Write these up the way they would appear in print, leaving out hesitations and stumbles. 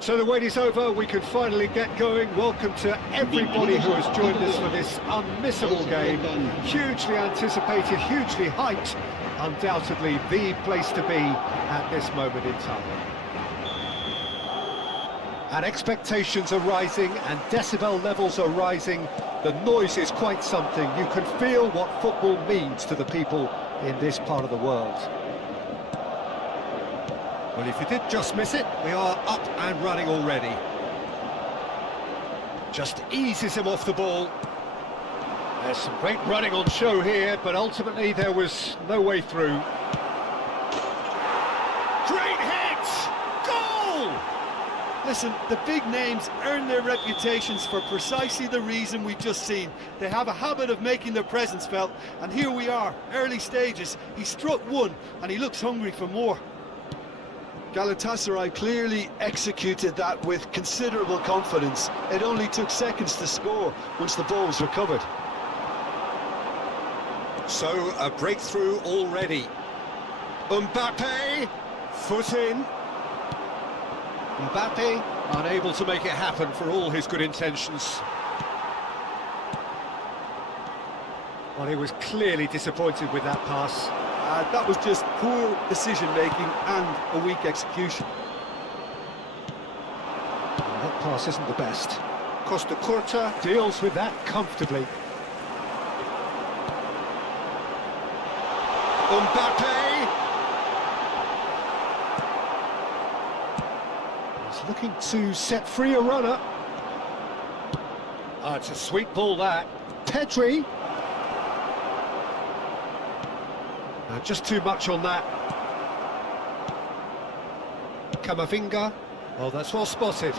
So the wait is over, we can finally get going. Welcome to everybody who has joined us for this unmissable game. Hugely anticipated, hugely hyped. Undoubtedly the place to be at this moment in time. And expectations are rising and decibel levels are rising. The noise is quite something. You can feel what football means to the people in this part of the world. Well, if you did just miss it, we are up and running already. Just eases him off the ball. There's some great running on show here, but ultimately there was no way through. Great hit! Goal! Listen, the big names earn their reputations for precisely the reason we've just seen. They have a habit of making their presence felt, and here we are, early stages. He struck one, and he looks hungry for more. Galatasaray clearly executed that with considerable confidence. It only took seconds to score once the ball was recovered. So, a breakthrough already. Mbappe, foot in. Mbappe, unable to make it happen for all his good intentions. Well, he was clearly disappointed with that pass. That was just poor decision-making and a weak execution. That pass isn't the best. Costa Curta deals with that comfortably. Mbappe! He's looking to set free a runner. Oh, it's a sweet ball, that. Pedri. Just too much on that. Camavinga. Well, that's well spotted.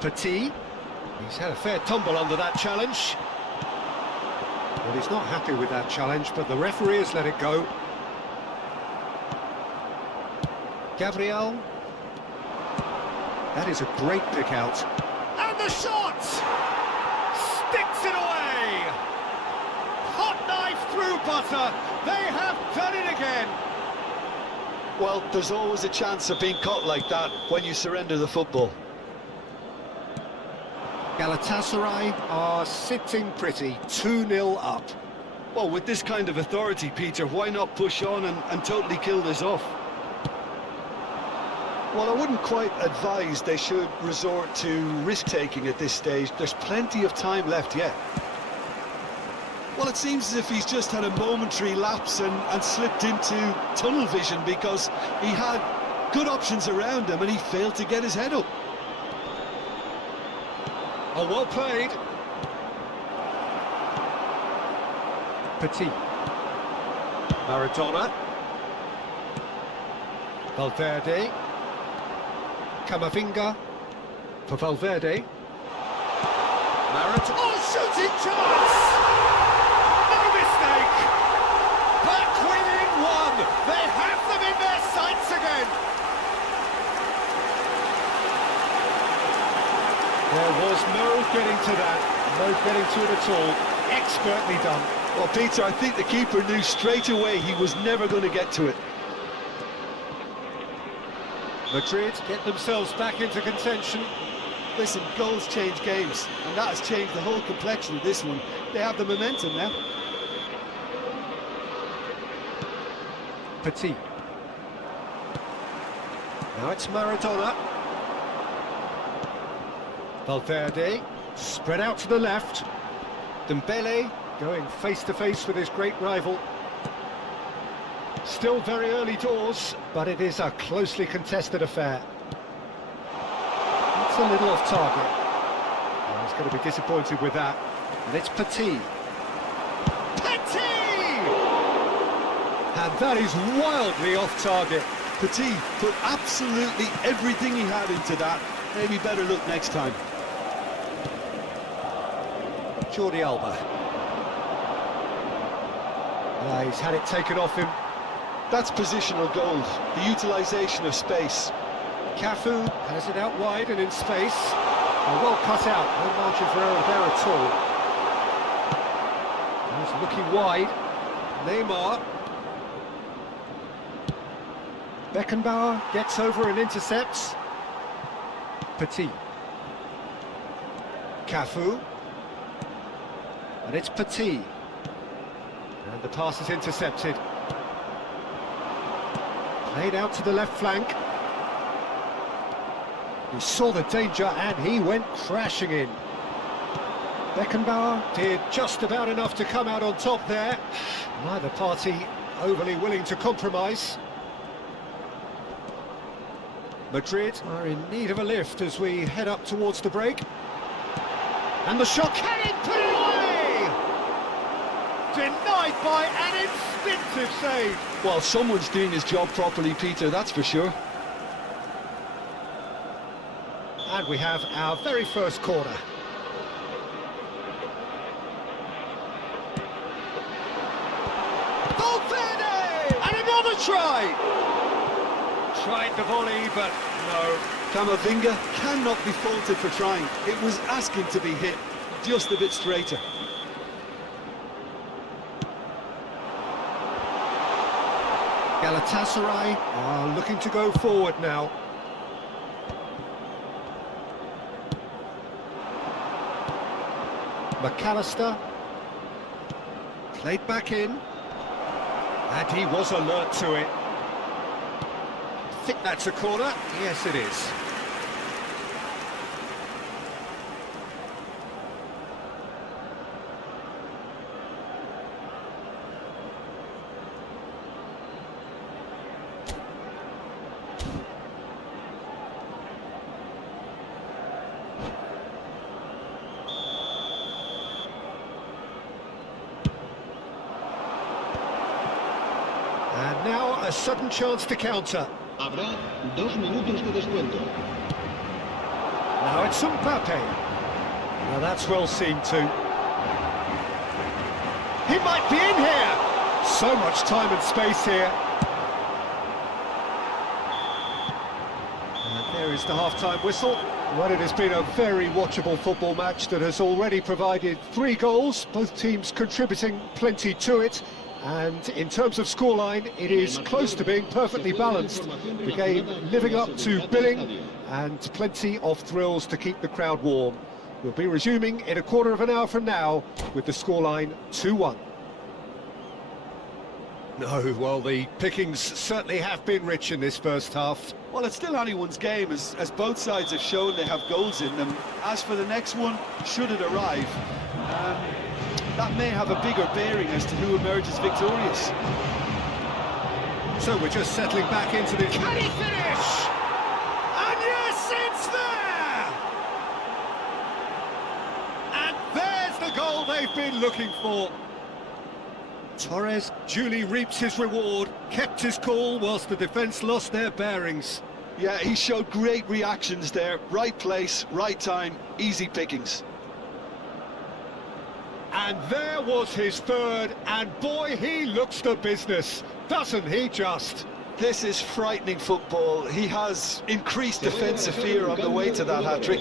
Petit. He's had a fair tumble under that challenge. Well, he's not happy with that challenge, but the referee has let it go. Gabriel. That is a great pick out. And the shot! Sticks it away! Hot knife through butter. They have done it again. Well, there's always a chance of being caught like that when you surrender the football. Galatasaray are sitting pretty, 2-0 up. Well, with this kind of authority, Peter, why not push on and totally kill this off? Well, I wouldn't quite advise they should resort to risk-taking at this stage. There's plenty of time left yet. Well, it seems as if he's just had a momentary lapse and slipped into tunnel vision because he had good options around him and he failed to get his head up. Oh, well played. Petit. Maradona. Valverde. Camavinga. For Valverde. Maradona. Oh, shooting chance! They have them in their sights again. There was no getting to that, no getting to it at all. Expertly done. Well, Peter, I think the keeper knew straight away he was never going to get to it. Madrid get themselves back into contention. Listen, goals change games, and that has changed the whole complexion of this one. They have the momentum now. Petit. Now it's Maradona. Valverde, spread out to the left. Dembele going face-to-face with his great rival. Still very early doors, but it is a closely contested affair. It's a little off target. Well, he's going to be disappointed with that. And it's Petit. And that is wildly off target. Petit put absolutely everything he had into that. Maybe better look next time. Jordi Alba. He's had it taken off him. That's positional gold, the utilisation of space. Cafu has it out wide and in space. Well cut out, no margin for error there at all. He's looking wide. Neymar. Beckenbauer gets over and intercepts. Petit. Cafu. And it's Petit. And the pass is intercepted. Played out to the left flank. He saw the danger and he went crashing in. Beckenbauer did just about enough to come out on top there. Neither party overly willing to compromise. Madrid are in need of a lift as we head up towards the break. And the shot, can he put it away? Denied by an instinctive save. Well, someone's doing his job properly, Peter, that's for sure. And we have our very first corner. Valverde! And another try! Tried the volley, but no. Camavinga cannot be faulted for trying. It was asking to be hit, just a bit straighter. Galatasaray are looking to go forward now. McAllister played back in, and he was alert to it. I think that's a corner. Yes, it is. And now a sudden chance to counter. Habrá 2 minutos de descuento. Now it's Mbappe. Now that's well seen too. He might be in here. So much time and space here. And there is the half-time whistle. Well, it has been a very watchable football match that has already provided 3 goals, both teams contributing plenty to it. And in terms of scoreline, it is close to being perfectly balanced. The game living up to billing and plenty of thrills to keep the crowd warm. We'll be resuming in a quarter of an hour from now with the scoreline 2-1. No, well, the pickings certainly have been rich in this first half. Well, it's still anyone's game, as both sides have shown they have goals in them. As for the next one, should it arrive, that may have a bigger bearing as to who emerges victorious. So we're just settling back into this. Can he finish? And yes, it's there! And there's the goal they've been looking for. Torres duly reaps his reward, kept his cool whilst the defence lost their bearings. Yeah, he showed great reactions there. Right place, right time, easy pickings. And there was his third, and boy, he looks the business, doesn't he just? This is frightening football. He has increased defensive fear on the way to that hat-trick.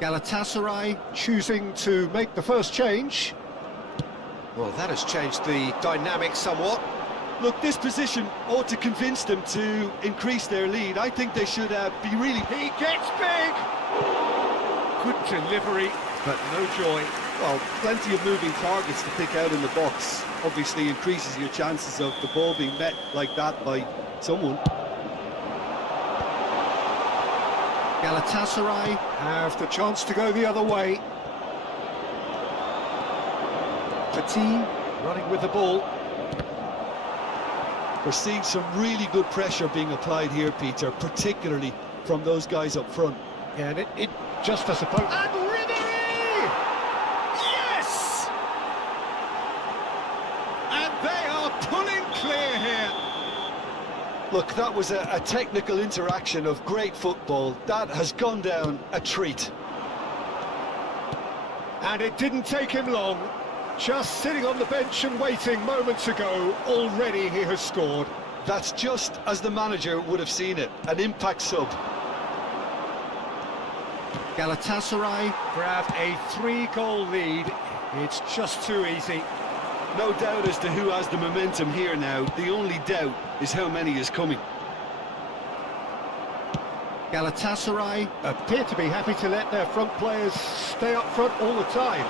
Galatasaray choosing to make the first change. Well, that has changed the dynamic somewhat. Look, this position ought to convince them to increase their lead. I think they should be really... He gets big! Good delivery, but no joy. Well, plenty of moving targets to pick out in the box. Obviously increases your chances of the ball being met like that by someone. Galatasaray have the chance to go the other way. Petit running with the ball. We're seeing some really good pressure being applied here, Peter, particularly from those guys up front. Yeah, and it just I suppose. And Ribéry! Yes! And they are pulling clear here. Look, that was a technical interaction of great football. That has gone down a treat. And it didn't take him long. Just sitting on the bench and waiting moments ago, already he has scored. That's just as the manager would have seen it, an impact sub. Galatasaray grab a 3-goal lead. It's just too easy. No doubt as to who has the momentum here now. The only doubt is how many is coming. Galatasaray appear to be happy to let their front players stay up front all the time.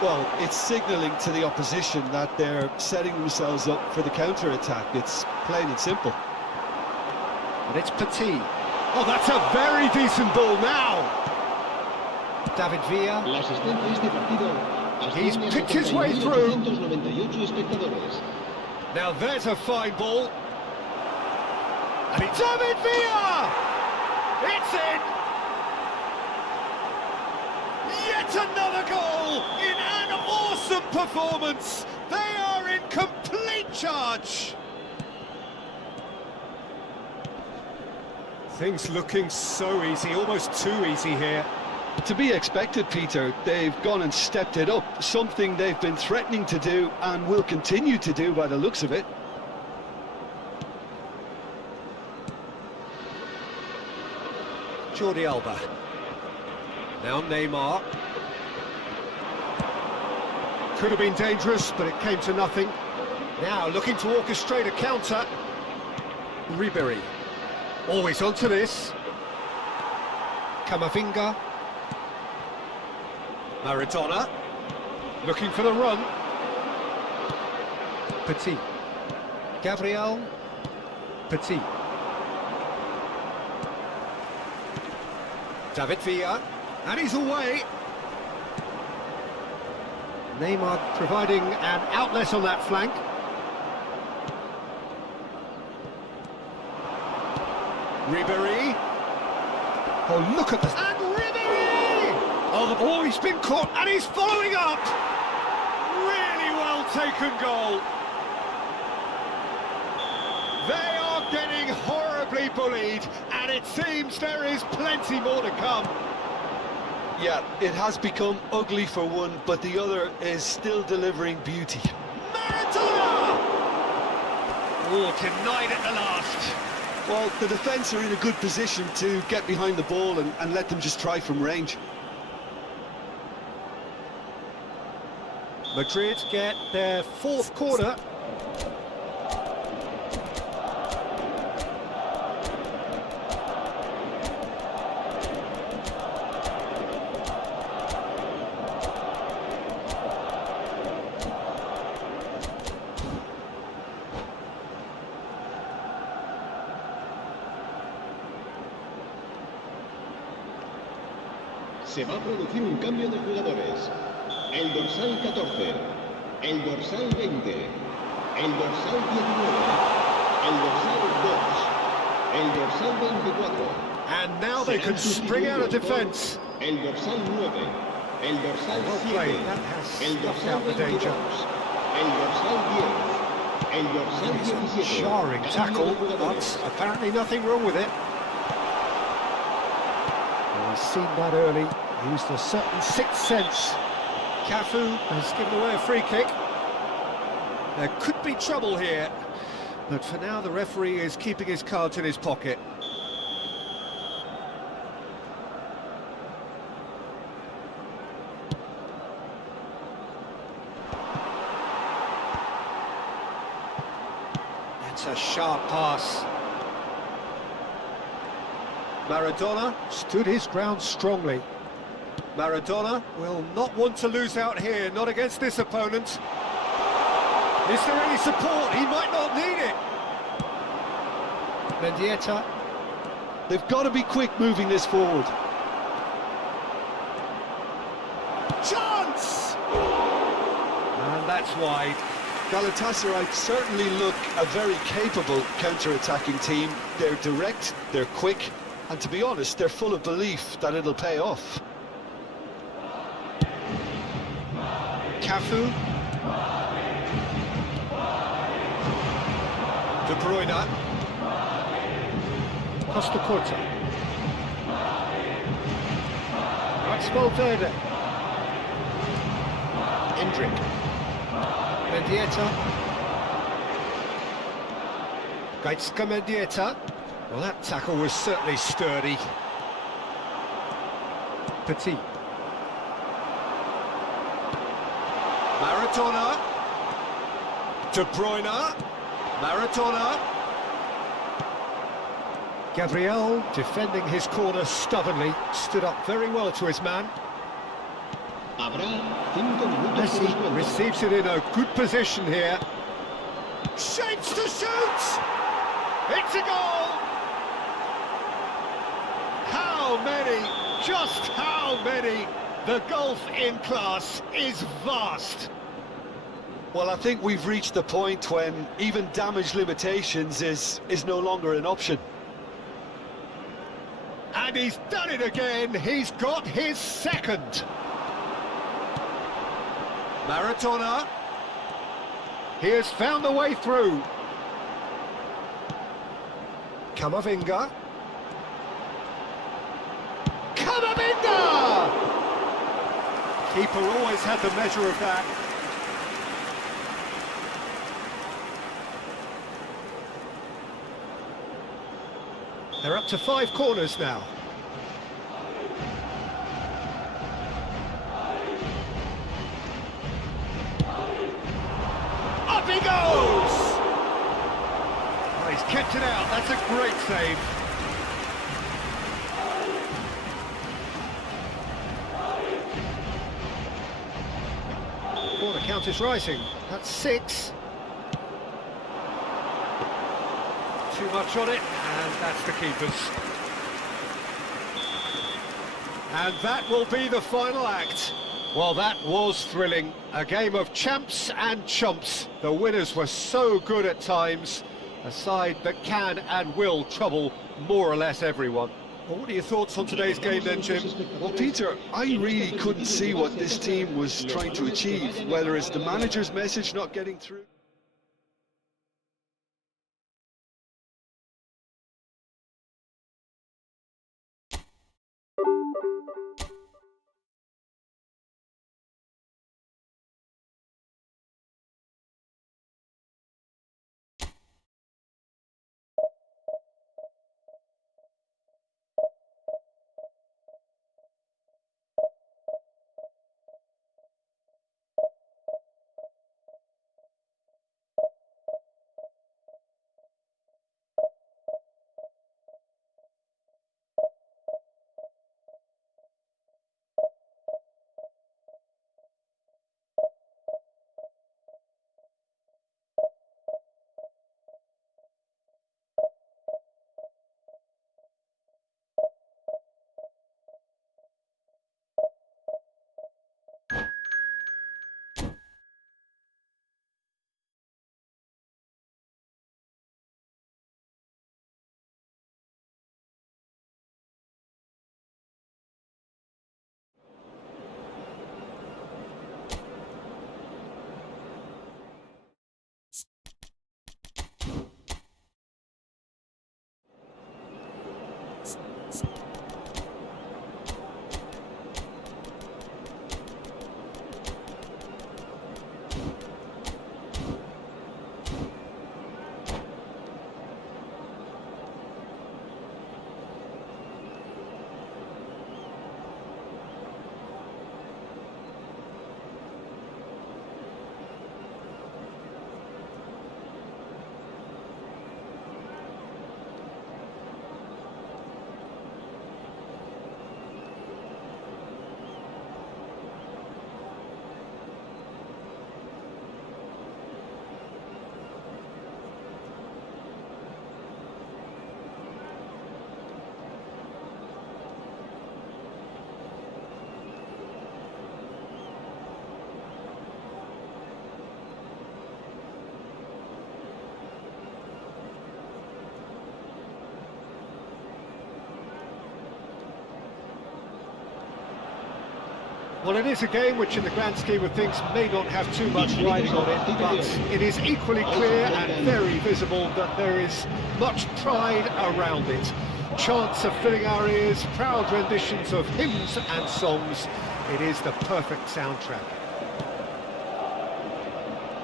Well, it's signalling to the opposition that they're setting themselves up for the counter-attack. It's plain and simple. And it's Petit. Oh, that's a very decent ball now. David Villa. He's picked his way through. Now there's a fine ball. And it's David Villa! It's in! Yet another goal in an awesome performance. They are in complete charge. Things looking so easy, almost too easy here. To be expected, Peter. They've gone and stepped it up, something they've been threatening to do and will continue to do by the looks of it. Jordi Alba. Now Neymar. Could have been dangerous, but it came to nothing. Now looking to orchestrate a counter. Ribery. Always onto this. Camavinga. Maradona. Looking for the run. Petit. Gabriel. Petit. David Villa. And he's away. Neymar providing an outlet on that flank. Ribery. Oh, look at this. And Ribery! Oh, the ball, he's been caught, and he's following up! Really well taken goal. They are getting horribly bullied, and it seems there is plenty more to come. Yeah, it has become ugly for one, but the other is still delivering beauty. Maradona! Oh, denied at the last. Well, the defence are in a good position to get behind the ball and let them just try from range. Madrid get their fourth corner. Se va a producir un cambio de jugadores. El dorsal 14, el dorsal 20, el dorsal 19, el dorsal 2, el dorsal 24. And now they can spring out of defence. El dorsal 9, el dorsal 7, el dorsal 22, el dorsal 10, el dorsal 17. Jarring tackle, but apparently nothing wrong with it. Well, he's seen that early, used a certain sixth sense. Cafu has given away a free kick. There could be trouble here, but for now the referee is keeping his cards in his pocket. That's a sharp pass. Maradona stood his ground strongly. Maradona will not want to lose out here, not against this opponent. Is there any support? He might not need it. Mendieta. They've got to be quick moving this forward. Chance! And that's wide. Galatasaray certainly look a very capable counter-attacking team. They're direct, they're quick, and to be honest, they're full of belief that it'll pay off. Cafu. De Bruyne. Costa Curta. That's Valverde. Hendrick. Mendieta. Gaitska Mendieta. Well, that tackle was certainly sturdy. Petit. Maradona. De Bruyne. Maradona. Gabriel, defending his corner stubbornly, stood up very well to his man. Messi receives it in a good position here. Shapes to shoot! It's a goal! How many? Just how many? The gulf in class is vast. Well, I think we've reached the point when even damage limitations is no longer an option. And he's done it again. He's got his second. Maradona. He has found a way through. Camavinga. Camavinga! Keeper always had the measure of that. They're up to 5 corners now. Up he goes! Oh, he's kept it out. That's a great save. Corner count is rising. That's 6. Too much on it, and that's the keeper's. And that will be the final act. Well, that was thrilling. A game of champs and chumps. The winners were so good at times. A side that can and will trouble more or less everyone. Well, what are your thoughts on today's game then, Jim? Well, Peter, I really couldn't see what this team was trying to achieve, whether it's the manager's message not getting through. Well, it is a game which in the grand scheme of things may not have too much riding on it, but it is equally clear and very visible that there is much pride around it. Chants are filling our ears, proud renditions of hymns and songs. It is the perfect soundtrack.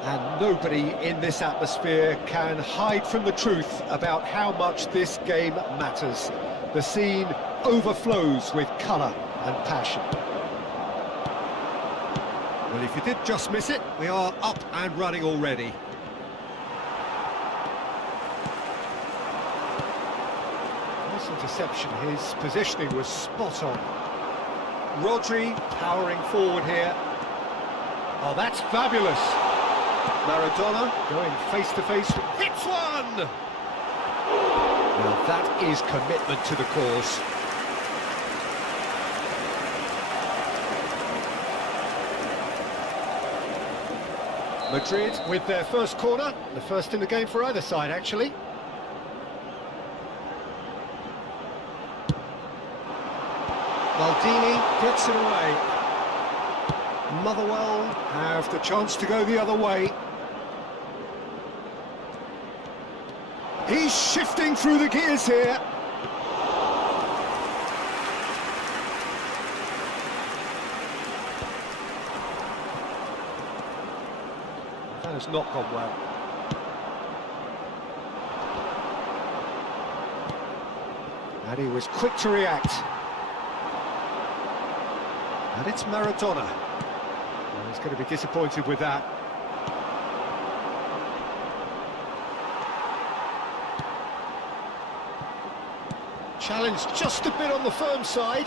And nobody in this atmosphere can hide from the truth about how much this game matters. The scene overflows with colour and passion. Well, if you did just miss it, we are up and running already. Nice interception, his positioning was spot on. Rodri powering forward here. Oh, that's fabulous. Maradona going face-to-face. Hits one! Now that is commitment to the cause. Madrid with their first corner, the first in the game for either side, actually. Maldini gets it away. Motherwell have the chance to go the other way. He's shifting through the gears here. That has not gone well. And he was quick to react. And it's Maradona. Well, he's going to be disappointed with that. Challenge just a bit on the firm side.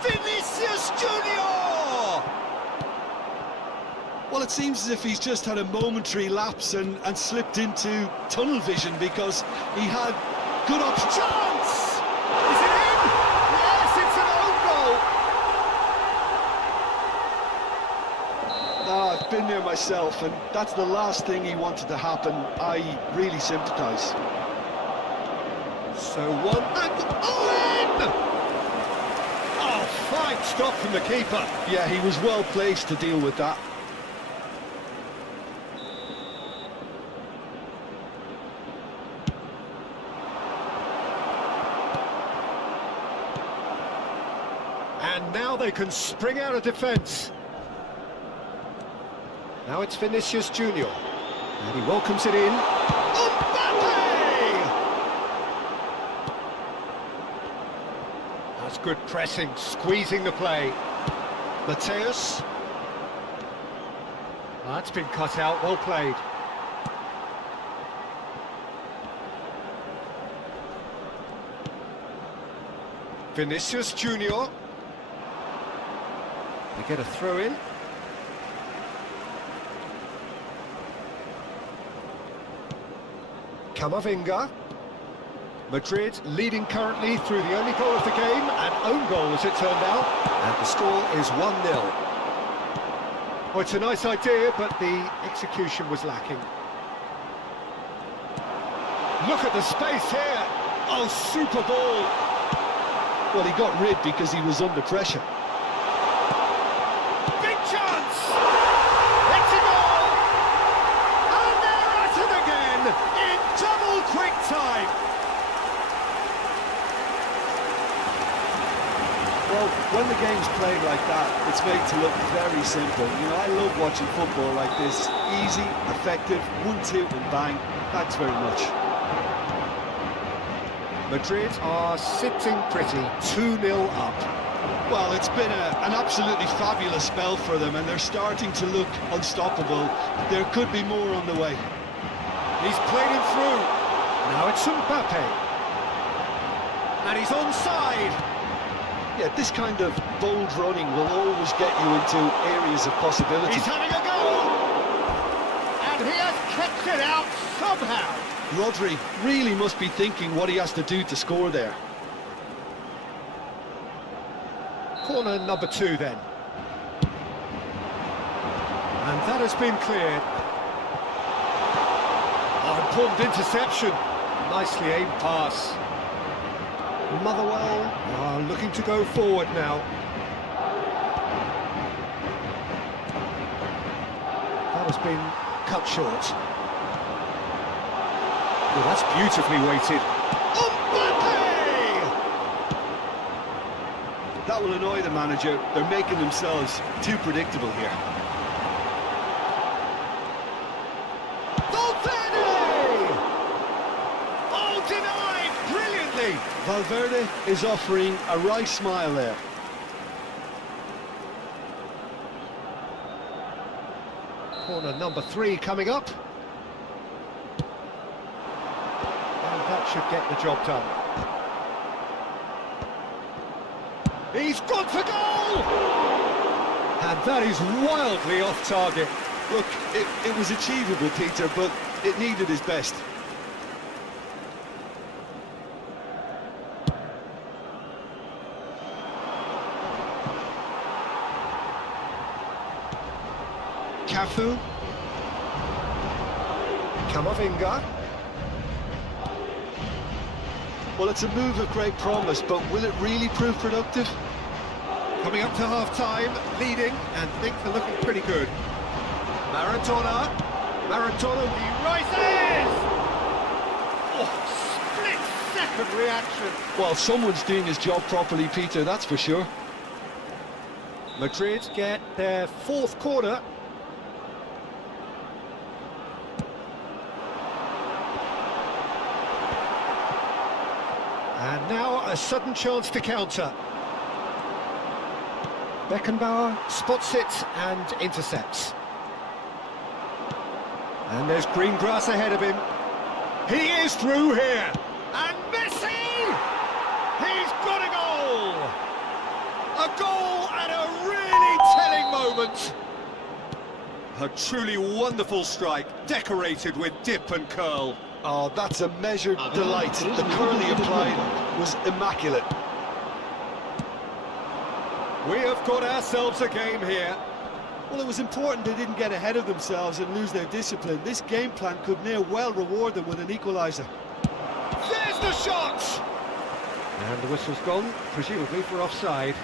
Vinicius Junior! Well, it seems as if he's just had a momentary lapse and slipped into tunnel vision because he had good options. Chance! Is it in? Yes, it's an own goal! Ah, I've been there myself, and that's the last thing he wanted to happen. I really sympathise. So one and in! Oh, fine stop from the keeper. Yeah, he was well placed to deal with that. And now they can spring out of defence. Now it's Vinicius Junior. And he welcomes it in. That's good pressing, squeezing the play. Mateus. That's been cut out, well played. Vinicius Junior. They get a throw in. Camavinga. Madrid leading currently through the only goal of the game, an own goal as it turned out, and the score is 1-0. Well, it's a nice idea, but the execution was lacking. Look at the space here. Oh, super ball. Well, he got rid because he was under pressure. Big chance! It's a goal! And they're at it again in double quick time. Well, when the game's played like that, it's made to look very simple. You know, I love watching football like this. Easy, effective, 1-2 and bang. Thanks very much. Madrid are sitting pretty, 2-0 up. Well, it's been an absolutely fabulous spell for them, and they're starting to look unstoppable. There could be more on the way. He's played him through. Now it's Mbappe. And he's onside. Yeah, this kind of bold running will always get you into areas of possibility. He's having a go! And he has kept it out somehow. Rodri really must be thinking what he has to do to score there. Corner number 2 then. And that has been cleared. Oh, important interception. Nicely aimed pass. Motherwell are looking to go forward now. That has been cut short. Well, that's beautifully weighted. Mbappe! That will annoy the manager. They're making themselves too predictable here. denied brilliantly. Valverde is offering a wry smile there. Corner number 3 coming up. And that should get the job done. He's gone for goal! And that is wildly off target. Look, it was achievable, Peter, but it needed his best. Cafu. Camavinga. Well, it's a move of great promise, but will it really prove productive? Coming up to half-time, leading, and things are looking pretty good. Maradona, he rises! Oh, split-second reaction. Well, someone's doing his job properly, Peter, that's for sure. Madrid get their 4th corner. And now a sudden chance to counter. Beckenbauer spots it and intercepts. And there's green grass ahead of him. He is through here. And Messi! He's got a goal! A goal at a really telling moment. A truly wonderful strike, decorated with dip and curl. Oh, that's a measured delight. The curl he applied was immaculate. We have got ourselves a game here. Well, it was important they didn't get ahead of themselves and lose their discipline. This game plan could near well reward them with an equaliser. There's the shot! And the whistle's gone, presumably for offside.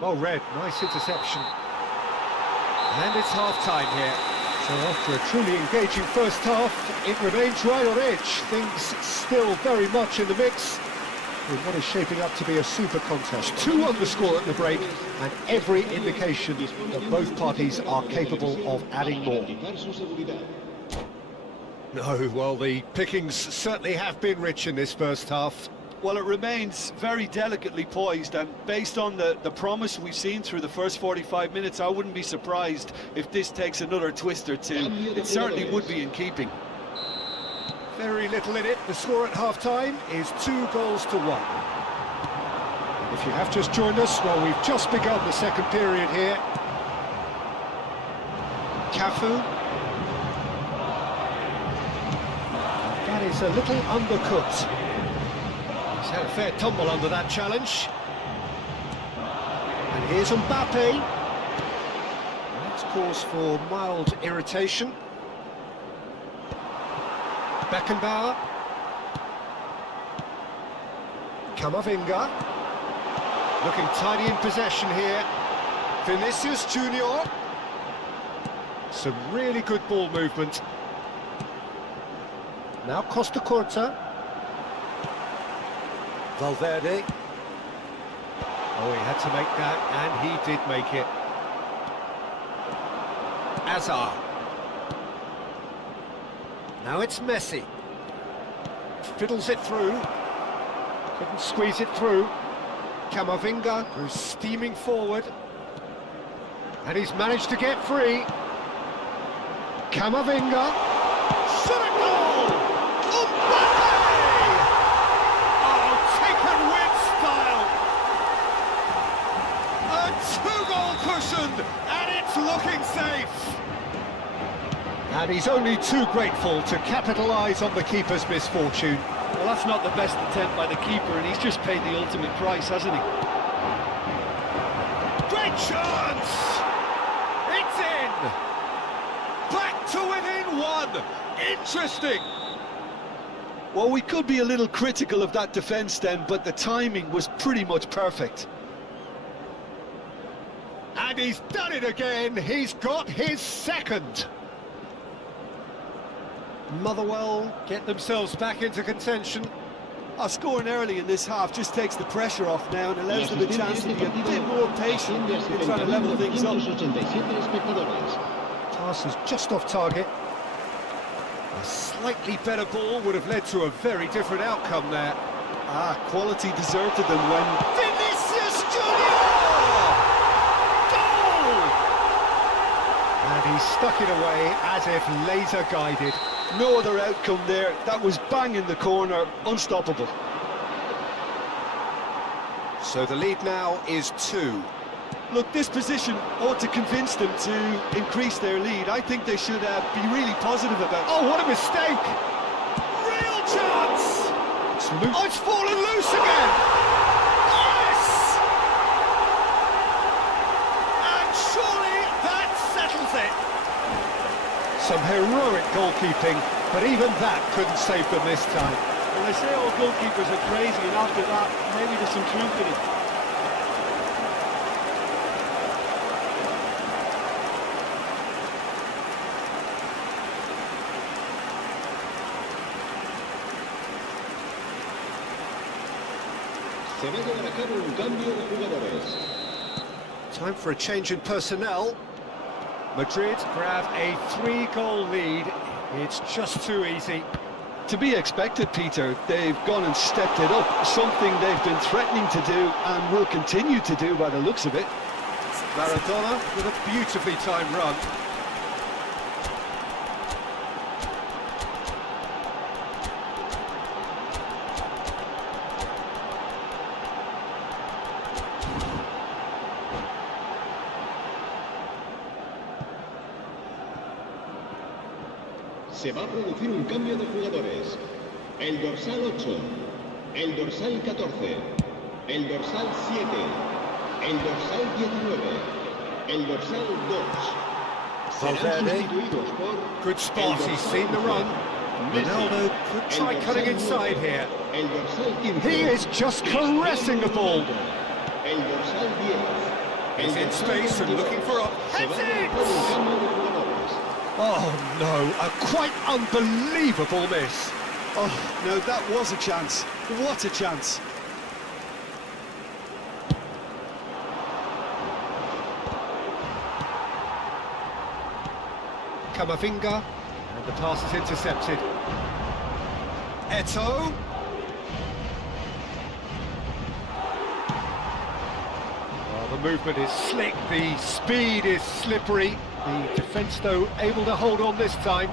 Well read, nice interception. And it's half-time here. So after a truly engaging first half, it remains right on edge. Things still very much in the mix, in what is shaping up to be a super contest. 2 on the score at the break, and every indication that both parties are capable of adding more. No, well, the pickings certainly have been rich in this first half. Well, it remains very delicately poised, and based on the promise we've seen through the first 45 minutes, I wouldn't be surprised if this takes another twist or two. It certainly would be in keeping. Very little in it. The score at half-time is 2-1. If you have just joined us, well, we've just begun the second period here. Cafu. That is a little undercooked. He's had a fair tumble under that challenge. And here's Mbappe. That's cause for mild irritation. Beckenbauer. Camavinga. Looking tidy in possession here. Vinicius Junior. Some really good ball movement. Now Costa Curta. Valverde. Oh, he had to make that, and he did make it. Azar. Now it's Messi. Fiddles it through. Couldn't squeeze it through. Camavinga, who's steaming forward. And he's managed to get free. Camavinga. Shot a goal! Mbappe! Oh, taken with style! A 2-goal cushion, and it's looking safe. And he's only too grateful to capitalise on the keeper's misfortune. Well, that's not the best attempt by the keeper, and he's just paid the ultimate price, hasn't he? Great chance! It's in! Back to within 1! Interesting! Well, we could be a little critical of that defence then, but the timing was pretty much perfect. And he's done it again! He's got his second! Motherwell get themselves back into contention. Scoring early in this half just takes the pressure off now and allows them a chance to be a bit more patient in trying to level things up. Pass is just off target. A slightly better ball would have led to a very different outcome there. Quality deserted them when... Vinicius Junior! Goal! And he stuck it away as if laser guided. No other outcome there. That was bang in the corner, unstoppable. So the lead now is 2. Look, this position ought to convince them to increase their lead. I think they should be really positive about it. Oh, what a mistake! Real chance! It's fallen loose again! Yes! And surely that settles it. Some heroic goalkeeping, but even that couldn't save them this time. Well, they say all goalkeepers are crazy, and after that, maybe there's some truth in it. Se va a llevar a cabo un cambio de jugadores. Time for a change in personnel. Madrid grab a 3-goal lead. It's just too easy. To be expected, Peter. They've gone and stepped it up, something they've been threatening to do and will continue to do by the looks of it. Maradona with a beautifully timed run. Se va a producir un cambio de jugadores. El dorsal 8, el dorsal 14, el dorsal 7, el dorsal 19, el dorsal 2. Serán sustituidos por Good spot, he's seen the run. Ronaldo could try cutting inside here. El dorsal 15. He is just caressing the ball. El dorsal 10. He's in space and looking for a heads it! Un cambio de jugadores. Oh no, a quite unbelievable miss. Oh, no, that was a chance. What a chance. Camavinga, and the pass is intercepted. Eto'o. Oh, the movement is slick, the speed is slippery. The defence, though, able to hold on this time.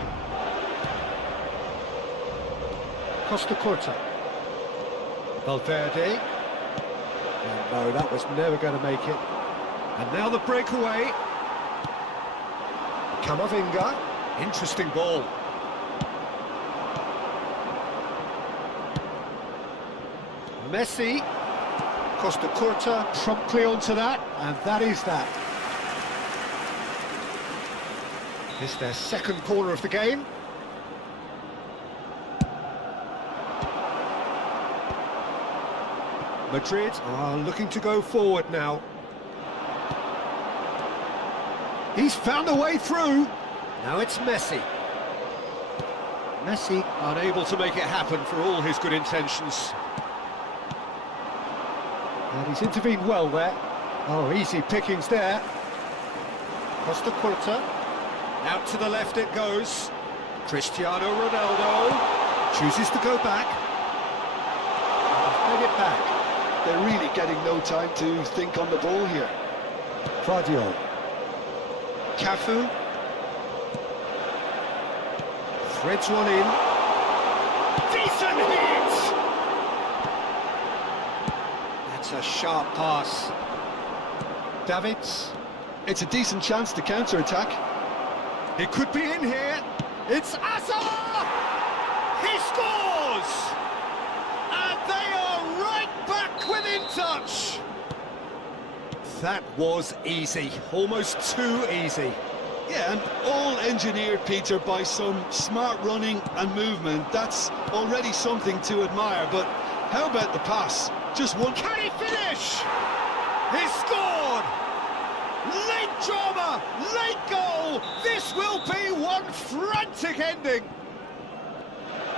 Costa Curta. Valverde. And no, that was never going to make it. And now the breakaway. Camavinga. Interesting ball. Messi. Costa Curta promptly onto that, and that is that. It's their second corner of the game. Madrid are looking to go forward now. He's found a way through. Now it's Messi. Messi unable to make it happen for all his good intentions. And he's intervened well there. Oh, easy pickings there. Costa Curta. Out to the left it goes. Cristiano Ronaldo chooses to go back. Get it back. They're really getting no time to think on the ball here. Claudio. Cafu. Threads one in. Decent hit! That's a sharp pass. Davids. It's a decent chance to counter-attack. It could be in here. It's Azar! He scores! And they are right back within touch. That was easy, almost too easy. Yeah, and all engineered, Peter, by some smart running and movement. That's already something to admire, but how about the pass? Just one... Can he finish? He scored! Late drama, late goal. This will be one frantic ending.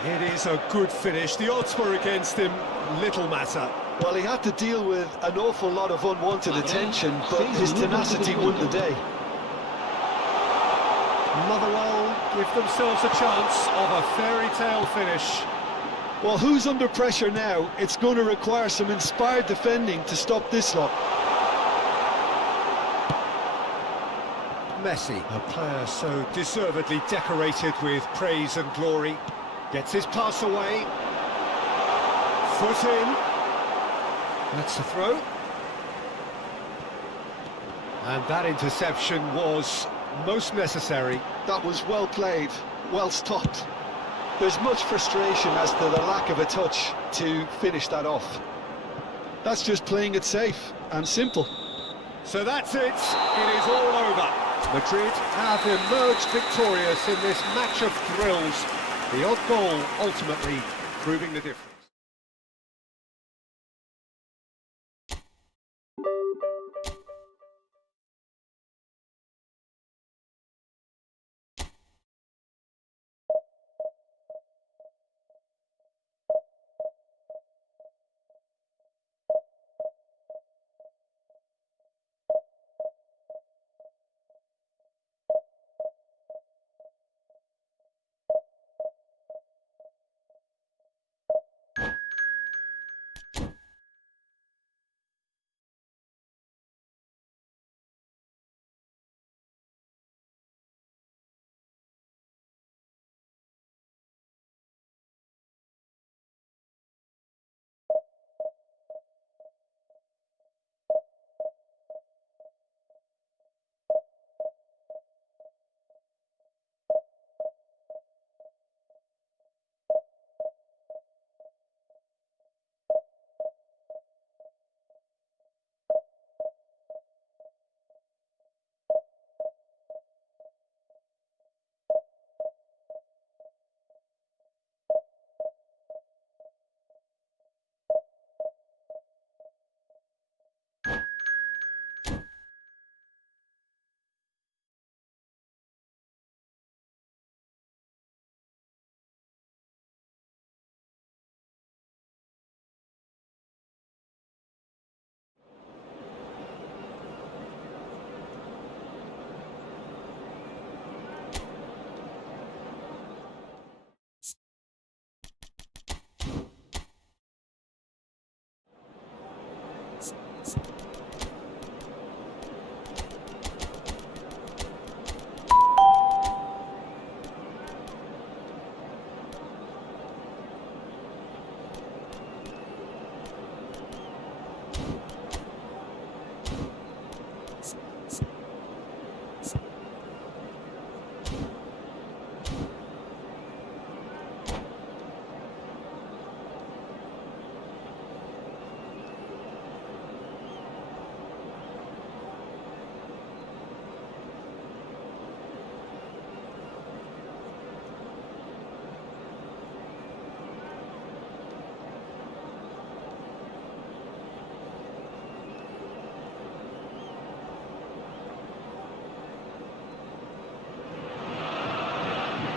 It is a good finish. The odds were against him. Little matter. Well, he had to deal with an awful lot of unwanted attention, but his tenacity won the day. Motherwell give themselves a chance of a fairy tale finish. Well, who's under pressure now? It's going to require some inspired defending to stop this lot. Messi, a player so deservedly decorated with praise and glory, gets his pass away. Foot in. That's the throw. And that interception was most necessary. That was well played, well stopped. There's much frustration as to the lack of a touch to finish that off. That's just playing it safe and simple. So that's it. It is all over. Madrid have emerged victorious in this match of thrills. The odd goal ultimately proving the difference.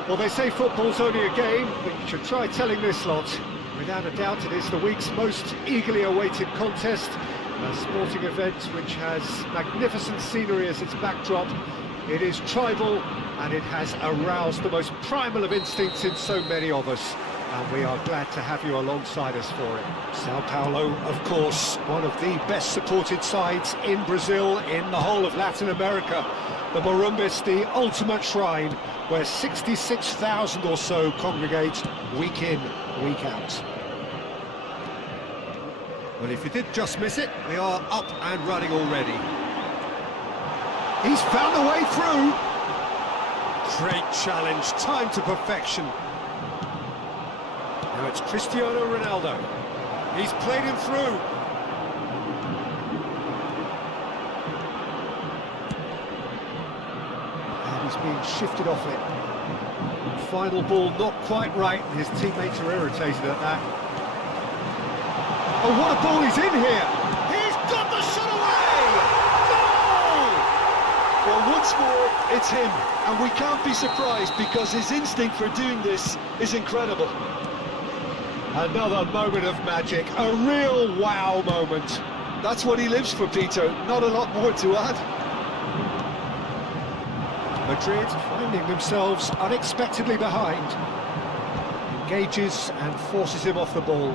Well, they say football's only a game, but you should try telling this lot. Without a doubt, it is the week's most eagerly awaited contest, a sporting event which has magnificent scenery as its backdrop. It is tribal, and it has aroused the most primal of instincts in so many of us, and we are glad to have you alongside us for it. Sao Paulo, of course, one of the best supported sides in Brazil, in the whole of Latin America. The Morumbis, the ultimate shrine, where 66,000 or so congregate week in, week out. Well, if you did just miss it, we are up and running already. He's found a way through. Great challenge, time to perfection. Now it's Cristiano Ronaldo. He's played him through. And he's being shifted off it. Final ball not quite right, and his teammates are irritated at that. Oh, what a ball he's in here! He's got the shot away! Goal! Well, once more, it's him, and we can't be surprised because his instinct for doing this is incredible. Another moment of magic, a real wow moment. That's what he lives for, Peter. Not a lot more to add. Madrid finding themselves unexpectedly behind. Engages and forces him off the ball.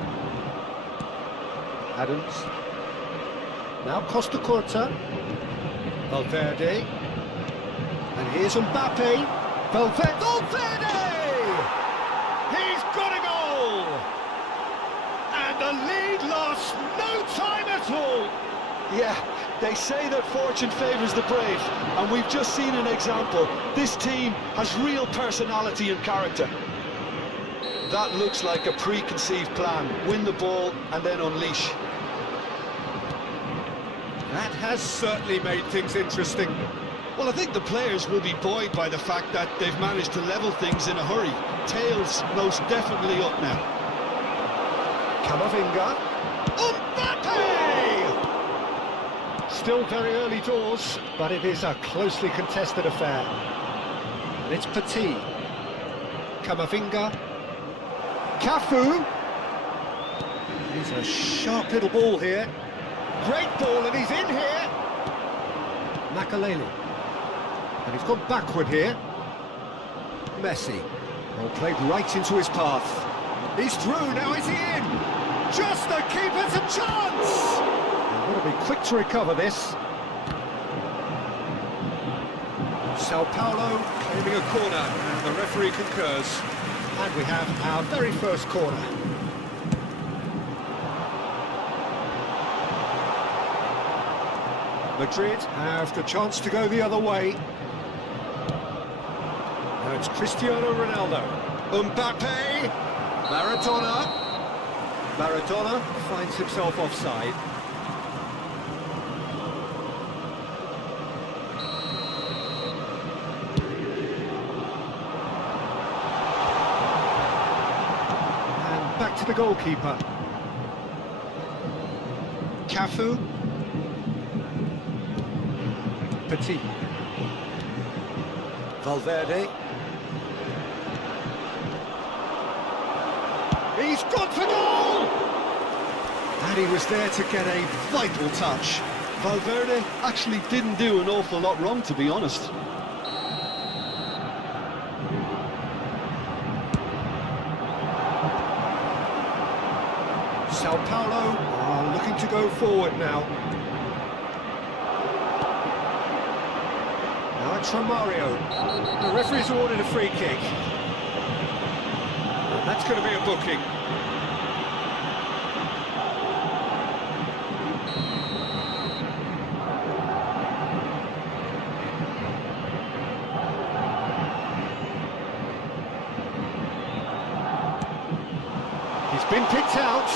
Adams. Now Costa Curta. Valverde. And here's Mbappe. Valverde! He's got a goal! And the lead lost no time at all. Yeah, they say that fortune favours the brave, and we've just seen an example. This team has real personality and character. That looks like a preconceived plan. Win the ball and then unleash. That has certainly made things interesting. Well, I think the players will be buoyed by the fact that they've managed to level things in a hurry. Tails most definitely up now. Camavinga. Mbappe! Still very early doors, but it is a closely contested affair. And it's Petit. Camavinga. Cafu. He's a sharp little ball here. Great ball, and he's in here. Makaleli. And he's gone backward here. Messi. Well, played right into his path. He's through, now is he in? Just the keeper's a chance! They've got to be quick to recover this. Sao Paulo claiming a corner, and the referee concurs. And we have our very first corner. Madrid have the chance to go the other way. Now it's Cristiano Ronaldo. Mbappe. Maradona. Maradona finds himself offside. And back to the goalkeeper. Cafu. Petit. Valverde. He's gone for goal! And he was there to get a vital touch. Valverde actually didn't do an awful lot wrong, to be honest. Sao Paulo are looking to go forward now. Now it's Romario. The referee's awarded a free kick. And that's going to be a booking. He's been picked out.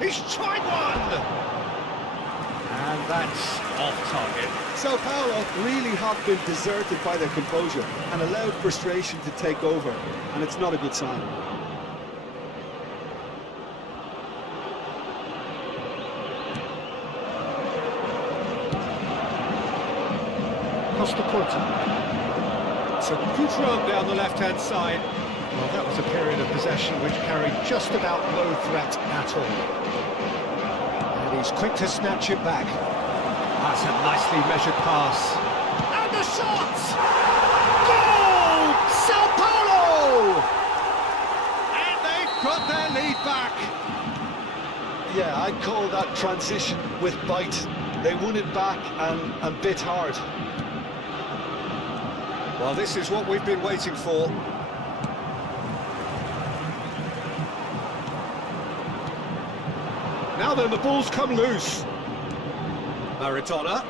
He's tried one! And that's off target. Sao Paulo really have been deserted by their composure and allowed frustration to take over, and it's not a good sign. Costa Curta. It's a good run down the left-hand side. Well, that was a period of possession which carried just about no threat at all. And he's quick to snatch it back. That's a nicely measured pass. And the shot! Goal! Sao Paulo! And they've got their lead back. Yeah, I'd call that transition with bite. They won it back and bit hard. Well, this is what we've been waiting for. Now then, the ball's come loose. Maradona.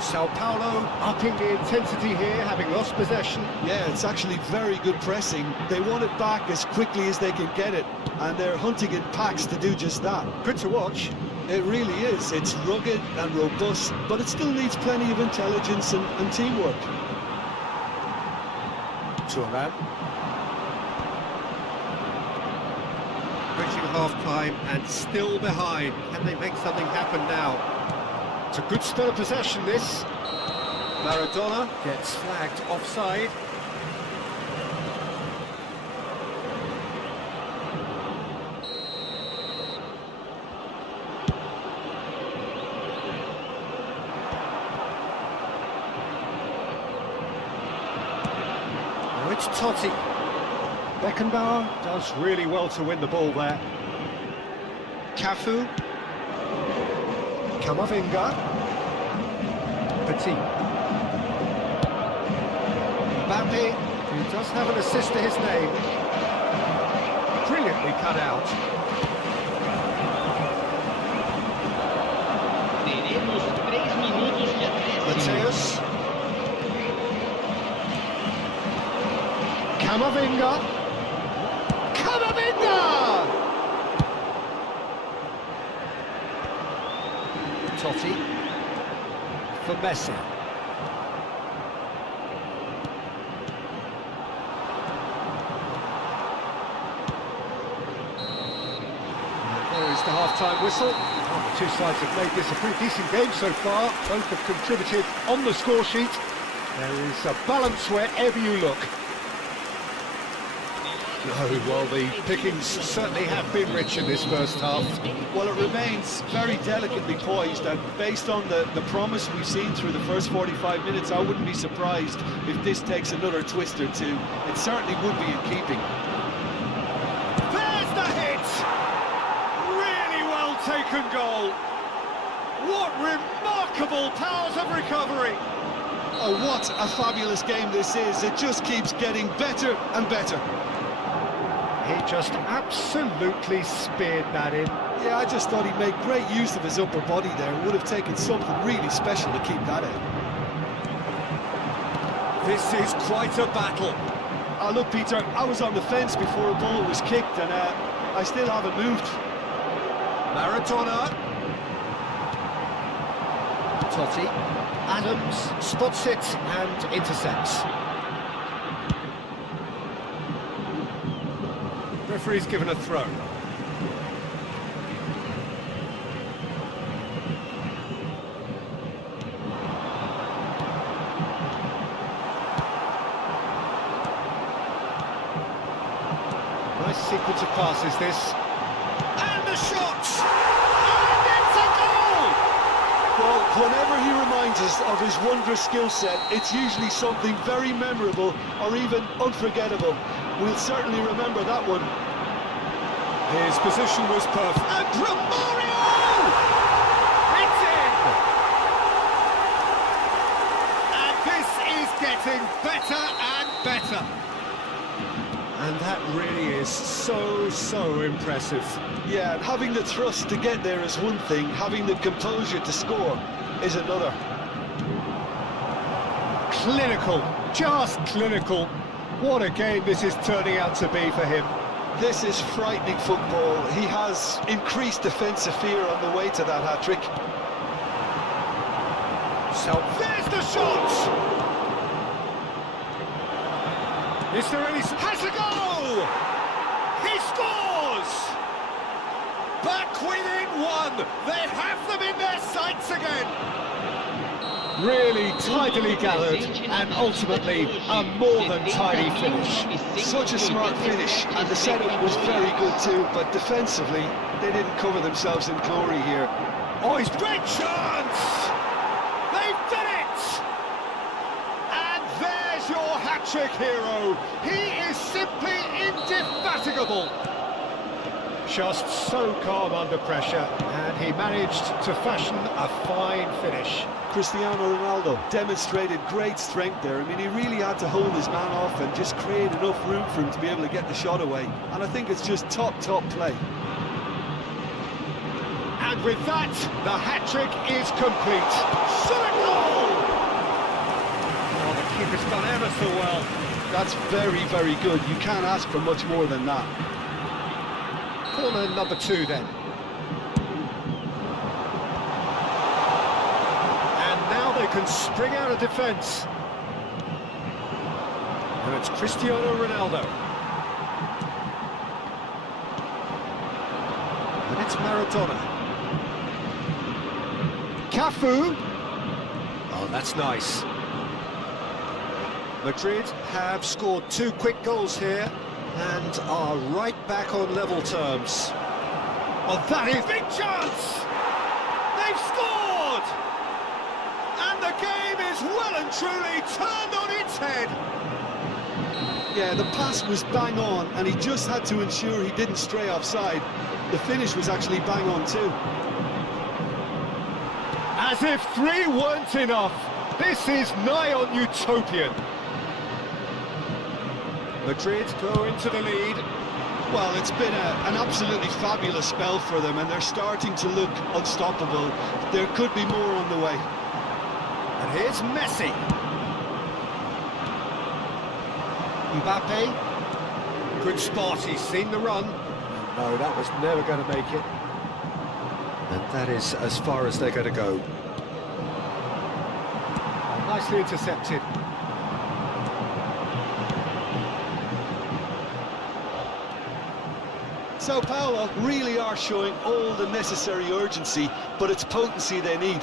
Sao Paulo upping the intensity here, having lost possession. Yeah, it's actually very good pressing. They want it back as quickly as they can get it, and they're hunting in packs to do just that. Good to watch. It really is. It's rugged and robust, but it still needs plenty of intelligence and teamwork. Turan. Reaching half-time and still behind. Can they make something happen now? It's a good spell of possession, this. Maradona gets flagged offside. Oh, it's Totti. Beckenbauer does really well to win the ball there. Cafu. Camavinga. Petit. Mbappe, who does have an assist to his name. Brilliantly cut out. Tenemos 3 minutos y 13. Mateus. Camavinga. Camavinga! Totti. For Messi. There is the half-time whistle. The two sides have made this a pretty decent game so far. Both have contributed on the score sheet. There is a balance wherever you look. No, well, the pickings certainly have been rich in this first half. Well, it remains very delicately poised, and based on the promise we've seen through the first 45 minutes, I wouldn't be surprised if this takes another twist or two. It certainly would be in keeping. There's the hit! Really well taken goal. What remarkable powers of recovery. Oh, what a fabulous game this is. It just keeps getting better and better. He just absolutely speared that in. Yeah, I just thought he'd made great use of his upper body there. It would have taken something really special to keep that out. This is quite a battle. Look, Peter, I was on the fence before a ball was kicked, and I still haven't moved. Maradona. Totti. Adams spots it and intercepts. Referee's given a throw. Nice sequence of passes, this. And the shot! And it's a goal! Well, whenever he reminds us of his wondrous skill set, it's usually something very memorable or even unforgettable. We'll certainly remember that one. His position was perfect. And Romario! It's in! And this is getting better and better. And that really is so impressive. Yeah, and having the thrust to get there is one thing, having the composure to score is another. Clinical, just clinical. What a game this is turning out to be for him. This is frightening football. He has increased defensive fear on the way to that hat-trick. So there's the shot! Is there any... Has a goal! He scores! Back within one! They have them in their sights again! Really tidily gathered, and ultimately a more than tidy finish. Such a smart finish, and the setup was very good too, but defensively, they didn't cover themselves in glory here. Oh, he's great chance! They've done it! And there's your hat-trick hero. He is simply indefatigable. Just so calm under pressure, and he managed to fashion a fine finish. Cristiano Ronaldo demonstrated great strength there. I mean, he really had to hold his man off and just create enough room for him to be able to get the shot away. And I think it's just top play. And with that, the hat-trick is complete. Shot a goal! Oh, the keeper's done ever so well. That's very, very good. You can't ask for much more than that. Corner number 2 then. And now they can spring out of defence. And it's Cristiano Ronaldo. It's Maradona. Cafu. Oh, that's nice. Madrid have scored 2 quick goals here and are right back on level terms. Oh, that is big chance! They've scored! And the game is well and truly turned on its head. Yeah, the pass was bang on, and he just had to ensure he didn't stray offside. The finish was actually bang on too. As if 3 weren't enough, this is nigh on utopian. Madrid go into the lead. Well, it's been an absolutely fabulous spell for them, and they're starting to look unstoppable. There could be more on the way. And here's Messi. Mbappe. Good spot, he's seen the run. No, that was never going to make it. And that is as far as they're going to go. Nicely intercepted. Sao Paulo really are showing all the necessary urgency, but it's potency they need.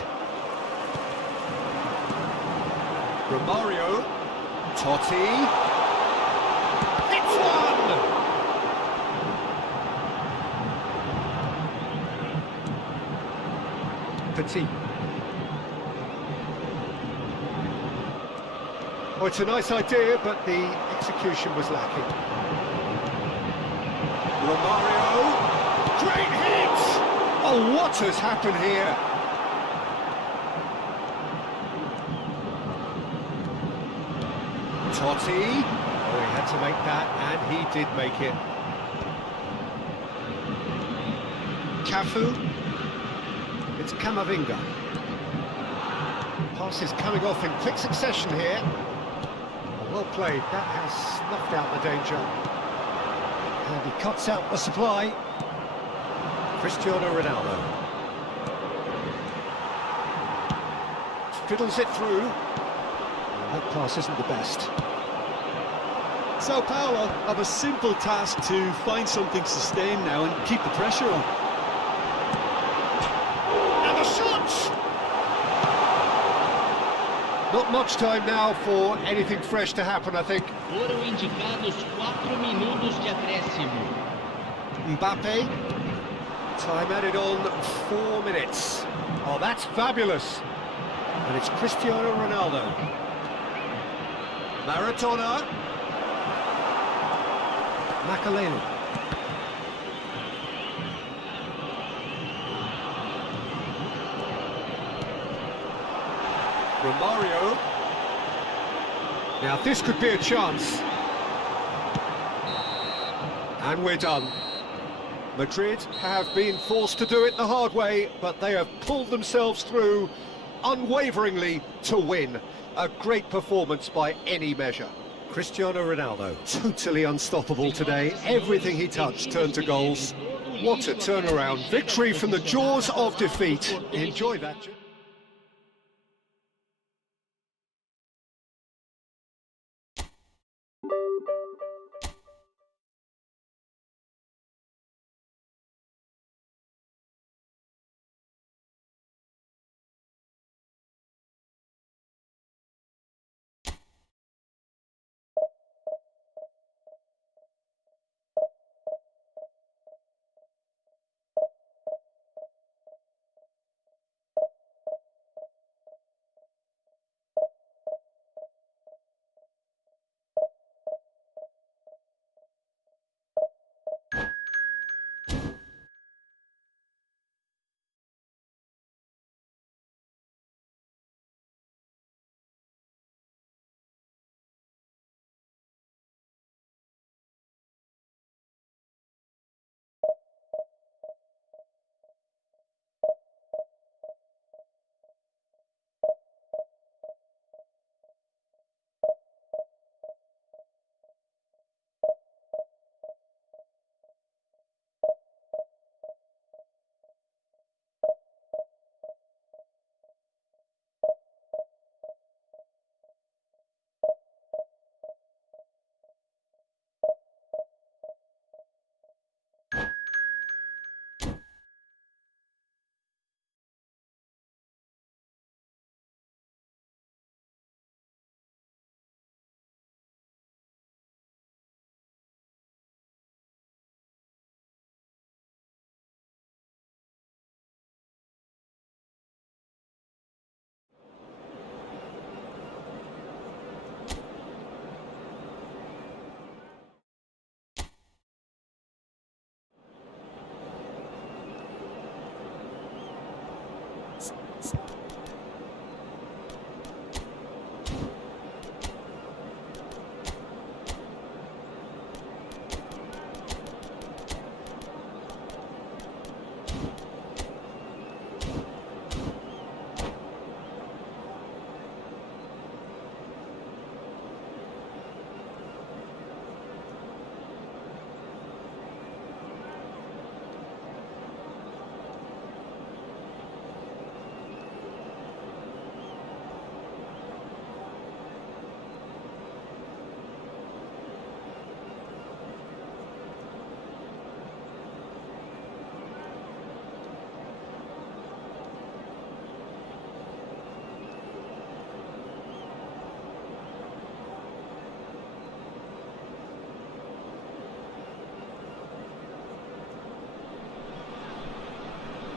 Romario. Totti. It's one! Petit. Oh, it's a nice idea, but the execution was lacking. Romario. Great hit! Oh, what has happened here? Totti. Oh, he had to make that, and he did make it. Cafu. It's Camavinga. Pass is coming off in quick succession here. Well played, that has snuffed out the danger. And he cuts out the supply. Cristiano Ronaldo. Fiddles it through. That pass isn't the best. Sao Paulo have a simple task to find something sustained now and keep the pressure on. And the shot! Not much time now for anything fresh to happen, I think. Foram indicados 4 minutos de acréscimo. Mbappe. Time added on 4 minutes. Oh, that's fabulous. And it's Cristiano Ronaldo. Maradona. Makaleli. Romario. Now this could be a chance. And we're done. Madrid have been forced to do it the hard way, but they have pulled themselves through unwaveringly to win. A great performance by any measure. Cristiano Ronaldo, totally unstoppable today. Everything he touched turned to goals. What a turnaround. Victory from the jaws of defeat. Enjoy that.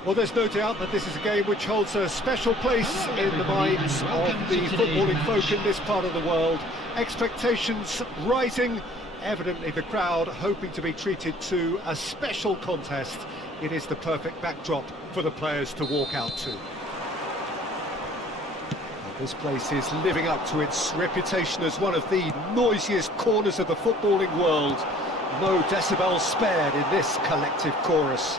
Well, there's no doubt that this is a game which holds a special place in the minds of the footballing folk in this part of the world. Expectations rising, evidently the crowd hoping to be treated to a special contest. It is the perfect backdrop for the players to walk out to. This place is living up to its reputation as one of the noisiest corners of the footballing world. No decibels spared in this collective chorus.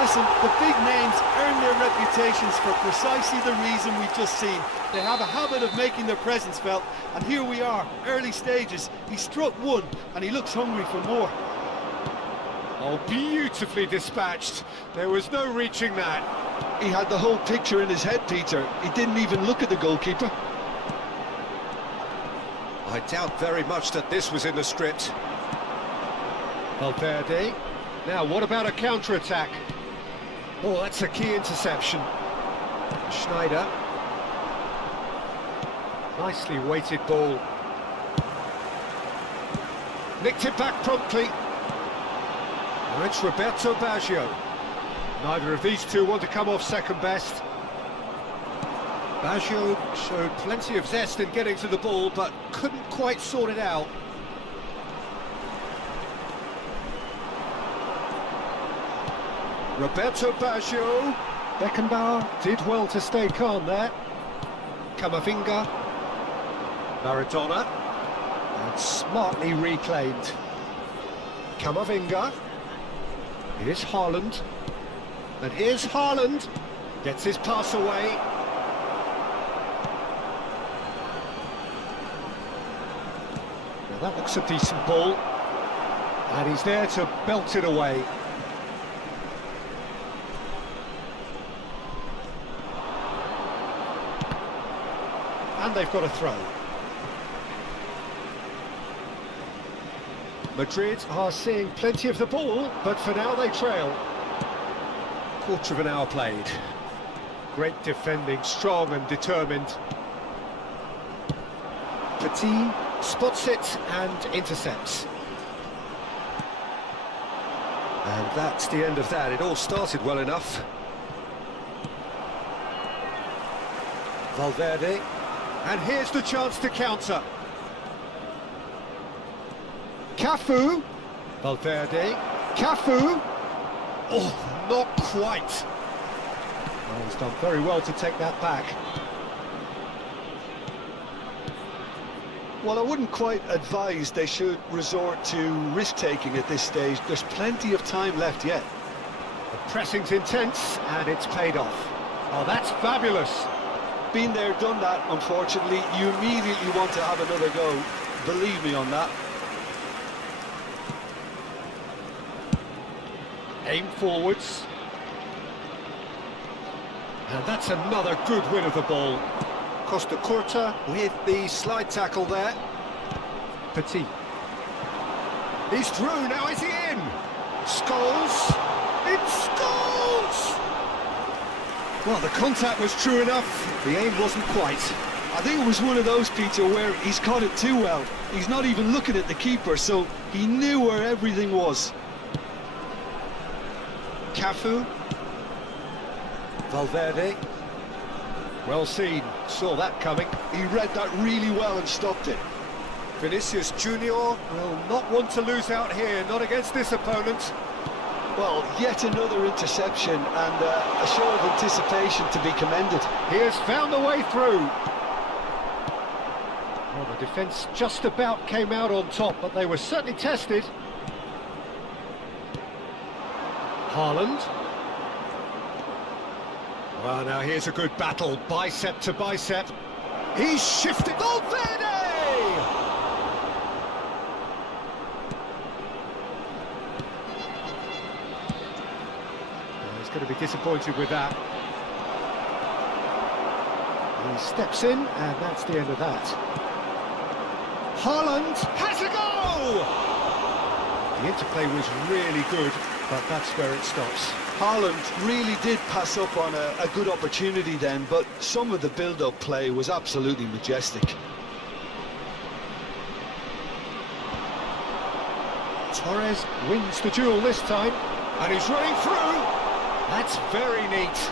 Listen, the big names earn their reputations for precisely the reason we've just seen. They have a habit of making their presence felt, and here we are, early stages. He struck one, and he looks hungry for more. Oh, beautifully dispatched. There was no reaching that. He had the whole picture in his head, Peter. He didn't even look at the goalkeeper. I doubt very much that this was in the script. Valverde. Now, what about a counter-attack? Oh, that's a key interception. Schneider. Nicely weighted ball. Nicked it back promptly. Now it's Roberto Baggio. Neither of these two want to come off second best. Baggio showed plenty of zest in getting to the ball, but couldn't quite sort it out. Roberto Baggio. Beckenbauer did well to stay calm there. Camavinga. Maradona. And smartly reclaimed. Camavinga. Here's Haaland. And here's Haaland. Gets his pass away. Now that looks a decent ball. And he's there to belt it away. And they've got a throw. Madrid are seeing plenty of the ball, but for now they trail. Quarter of an hour played. Great defending, strong and determined. Petit spots it and intercepts. And that's the end of that. It all started well enough. Valverde. And here's the chance to counter. Cafu. Valverde. Cafu. Oh, not quite. Oh, he's done very well to take that back. Well, I wouldn't quite advise they should resort to risk-taking at this stage. There's plenty of time left yet. The pressing's intense, and it's paid off. Oh, that's fabulous. Been there, done that, unfortunately. You immediately want to have another go. Believe me on that. Aim forwards. And that's another good win of the ball. Costa Curta with the slide tackle there. Petit. He's through, now is he in? Scholes. It's Scholes! Well, the contact was true enough, the aim wasn't quite. I think it was one of those, Peter, where he's caught it too well. He's not even looking at the keeper, so he knew where everything was. Cafu. Valverde. Well seen, saw that coming. He read that really well and stopped it. Vinicius Junior will not want to lose out here, not against this opponent. Well, yet another interception and a show of anticipation to be commended. He has found the way through. Well, the defence just about came out on top, but they were certainly tested. Haaland. Well, now here's a good battle, bicep to bicep. He's shifted. Valverde! Well, he's going to be disappointed with that. He steps in, and that's the end of that. Haaland has a go! The interplay was really good, but that's where it stops. Haaland really did pass up on a good opportunity then, but some of the build-up play was absolutely majestic. Torres wins the duel this time, and he's running through. That's very neat.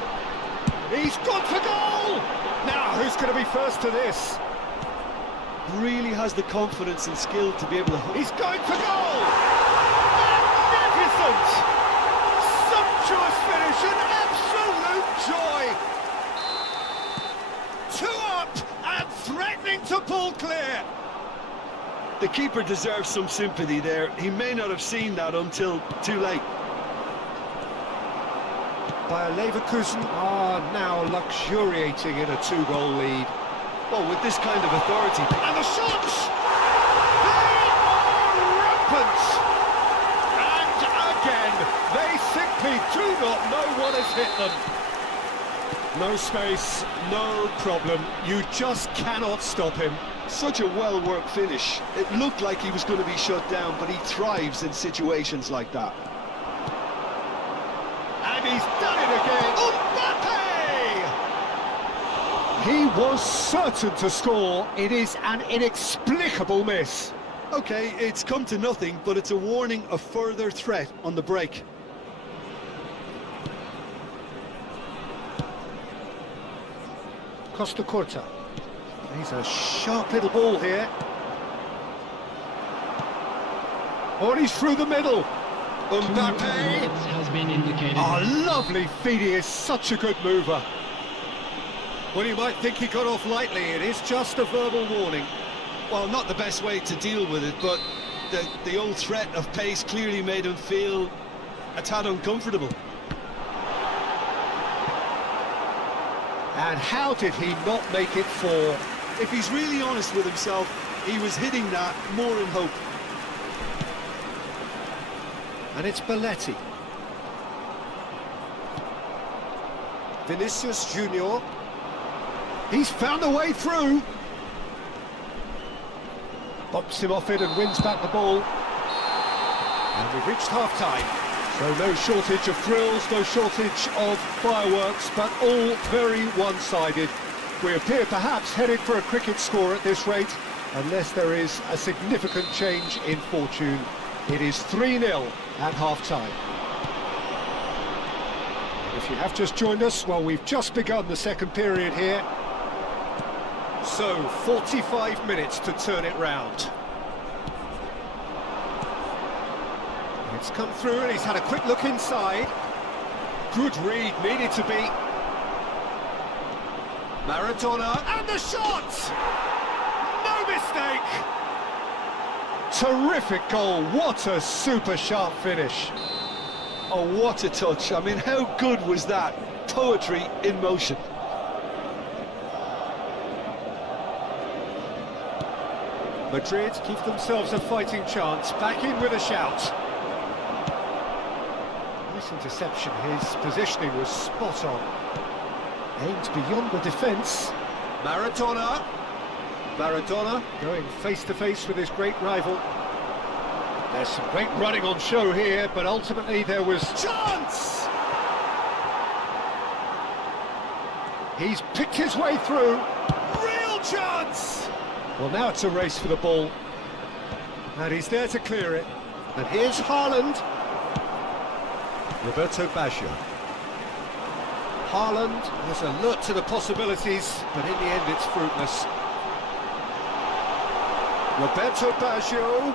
He's gone for goal! Now, who's going to be first to this? Really has the confidence and skill to be able to... He's going for goal! Magnificent! Sumptuous finish, an absolute joy! 2 up and threatening to pull clear. The keeper deserves some sympathy there. He may not have seen that until too late. Bayer Leverkusen are now luxuriating in a 2-goal lead. Well, with this kind of authority... And the shots! They are rampant! And again, they simply do not know what has hit them. No space, no problem. You just cannot stop him. Such a well-worked finish. It looked like he was going to be shut down, but he thrives in situations like that. And he's done it again. Mbappe! He was certain to score. It is an inexplicable miss. OK, it's come to nothing, but it's a warning of further threat on the break. Costa Curta. He's a sharp little ball here. Oh, and he's through the middle. Mbappe! Has been indicated. Oh, lovely feed. He is such a good mover. Well, you might think he got off lightly. It is just a verbal warning. Well, not the best way to deal with it, but the old threat of pace clearly made him feel a tad uncomfortable. And how did he not make it 4? If he's really honest with himself, he was hitting that more in hope. And it's Belletti. Vinicius Junior. He's found a way through. Bops him off it and wins back the ball. And we've reached half-time. So no shortage of thrills, no shortage of fireworks, but all very one-sided. We appear perhaps headed for a cricket score at this rate, unless there is a significant change in fortune. It is 3-0 at half-time. If you have just joined us, well, we've just begun the second period here. So, 45 minutes to turn it round. It's come through and he's had a quick look inside. Good read, needed to be. Maradona, and the shot! No mistake! Terrific goal, what a super sharp finish. Oh, what a touch. I mean, how good was that? Poetry in motion. Madrid keep themselves a fighting chance, back in with a shout. Nice interception, his positioning was spot on. Aimed beyond the defence. Maradona. Maradona going face-to-face with his great rival. There's some great running on show here, but ultimately there was... Chance! He's picked his way through. Real chance! Well, now it's a race for the ball. And he's there to clear it. And here's Haaland. Roberto Baggio. Haaland was alert to the possibilities, but in the end it's fruitless. Roberto Baggio.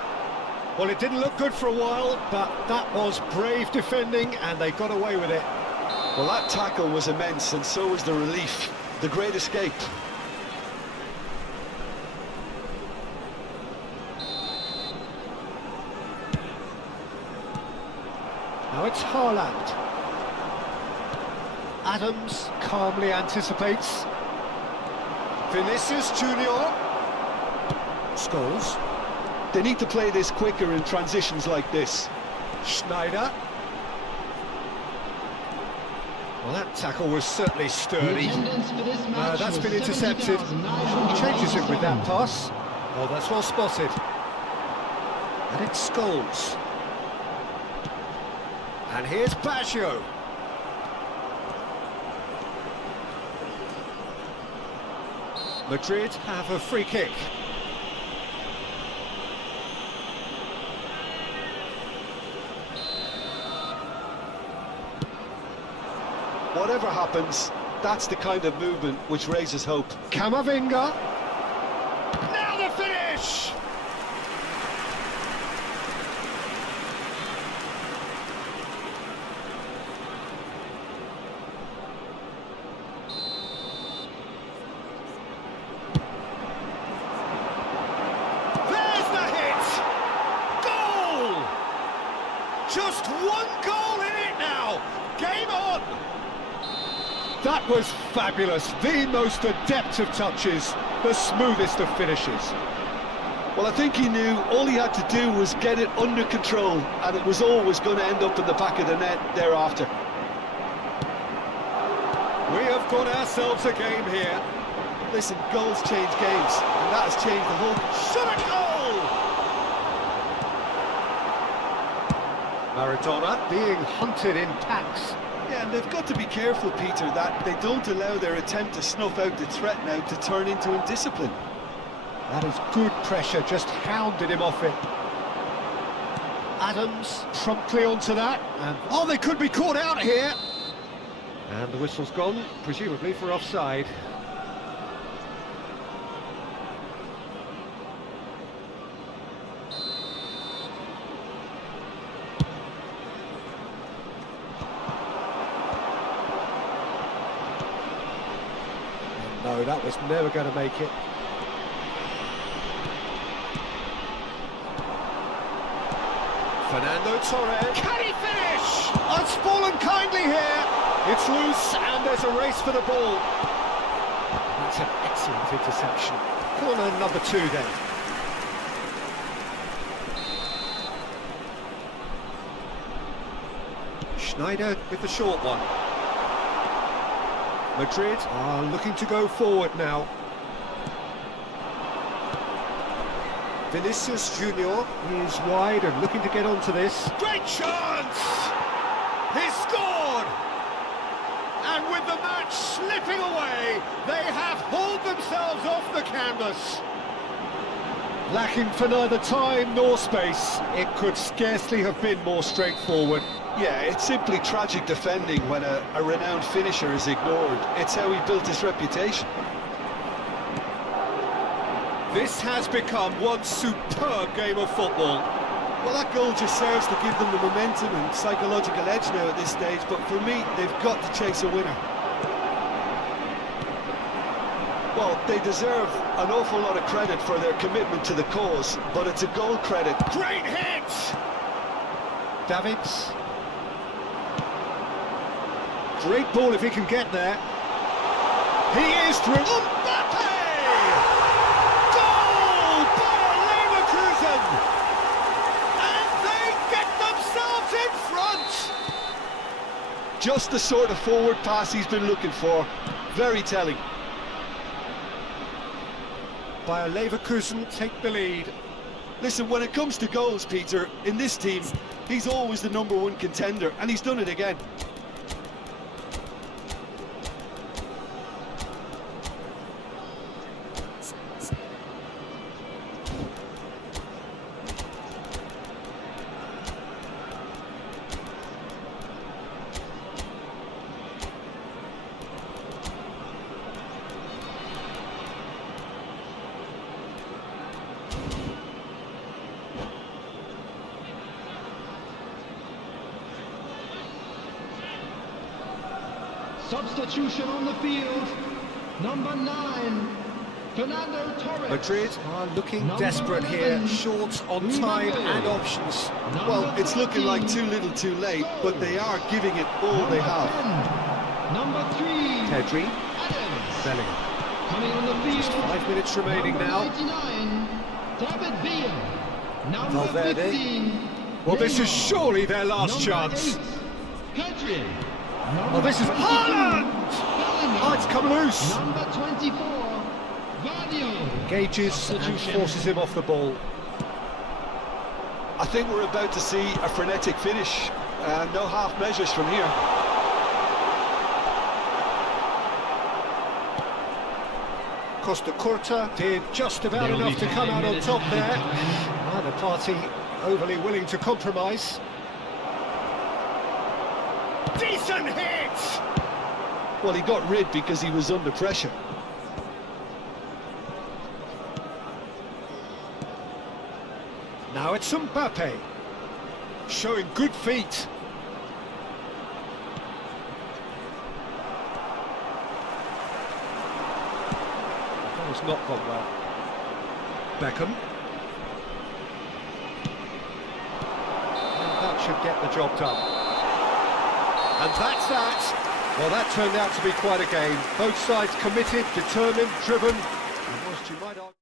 Well, it didn't look good for a while, but that was brave defending, and they got away with it. Well, that tackle was immense, and so was the relief. The great escape. Now it's Haaland. Adams calmly anticipates. Vinicius Junior. Scholes. They need to play this quicker in transitions like this. Schneider. Well, that tackle was certainly sturdy. That's been intercepted. Changes it with that pass. Oh, that's well spotted. And it's Scholes. And here's Baggio. Madrid have a free kick. whatever happens, that's the kind of movement which raises hope. Camavinga. Now the finish! There's the hit! Goal! Just one goal in it now! Game on! That was fabulous. The most adept of touches, the smoothest of finishes. Well, I think he knew all he had to do was get it under control, and it was always going to end up in the back of the net thereafter. We have got ourselves a game here. Listen, goals change games, and that has changed the whole... Shot a goal! Maradona being hunted in packs. Yeah, and they've got to be careful, Peter, that they don't allow their attempt to snuff out the threat now to turn into indiscipline. That is good pressure, just hounded him off it. Adams promptly onto that, and oh, they could be caught out here. And the whistle's gone, presumably for offside. No, that was never going to make it. Fernando Torres. Can he finish? Oh, it's fallen kindly here. It's loose and there's a race for the ball. That's an excellent interception. Corner number 2 then. Schneider with the short one. Madrid are looking to go forward now. Vinicius Junior is wide and looking to get onto this. Great chance! He scored! And with the match slipping away, they have hauled themselves off the canvas. Lacking for neither time nor space, it could scarcely have been more straightforward. Yeah, it's simply tragic defending when a renowned finisher is ignored. It's how he built his reputation. This has become one superb game of football. Well, that goal just serves to give them the momentum and psychological edge now at this stage, but for me, they've got to chase a winner. Well, they deserve an awful lot of credit for their commitment to the cause, but it's a goal credit. Great hit! Davids. Great ball if he can get there. He is through. Mbappe! Goal by Leverkusen! And they get themselves in front! Just the sort of forward pass he's been looking for. Very telling. Bayer Leverkusen take the lead. Listen, when it comes to goals, Peter, in this team, he's always the #1 contender, and he's done it again. Substitution on the field, number 9, Fernando Torres. Madrid are looking desperate here, short on time and options. Well, it's looking like too little too late, but they are giving it all they have. Number 3, Pedri, Adams. Bellingham. Coming on the field, Just 5 minutes remaining number now. 99, David Villa. Number Valverde. 15, Well, this is Neymar. surely their last Number chance. 8, Hadrian. Oh, this is Haaland! Oh, it's come loose. Number 24, Vadio. Engages and forces him off the ball. I think we're about to see a frenetic finish. No half measures from here. Costa Curta did just about enough to come out on top there. Neither party overly willing to compromise. Decent hit! Well, he got rid because he was under pressure. Now it's Mbappe, showing good feet. That has not gone well. Beckham. And that should get the job done. And that's that. Well, that turned out to be quite a game. Both sides committed, determined, driven. And whilst you might argue...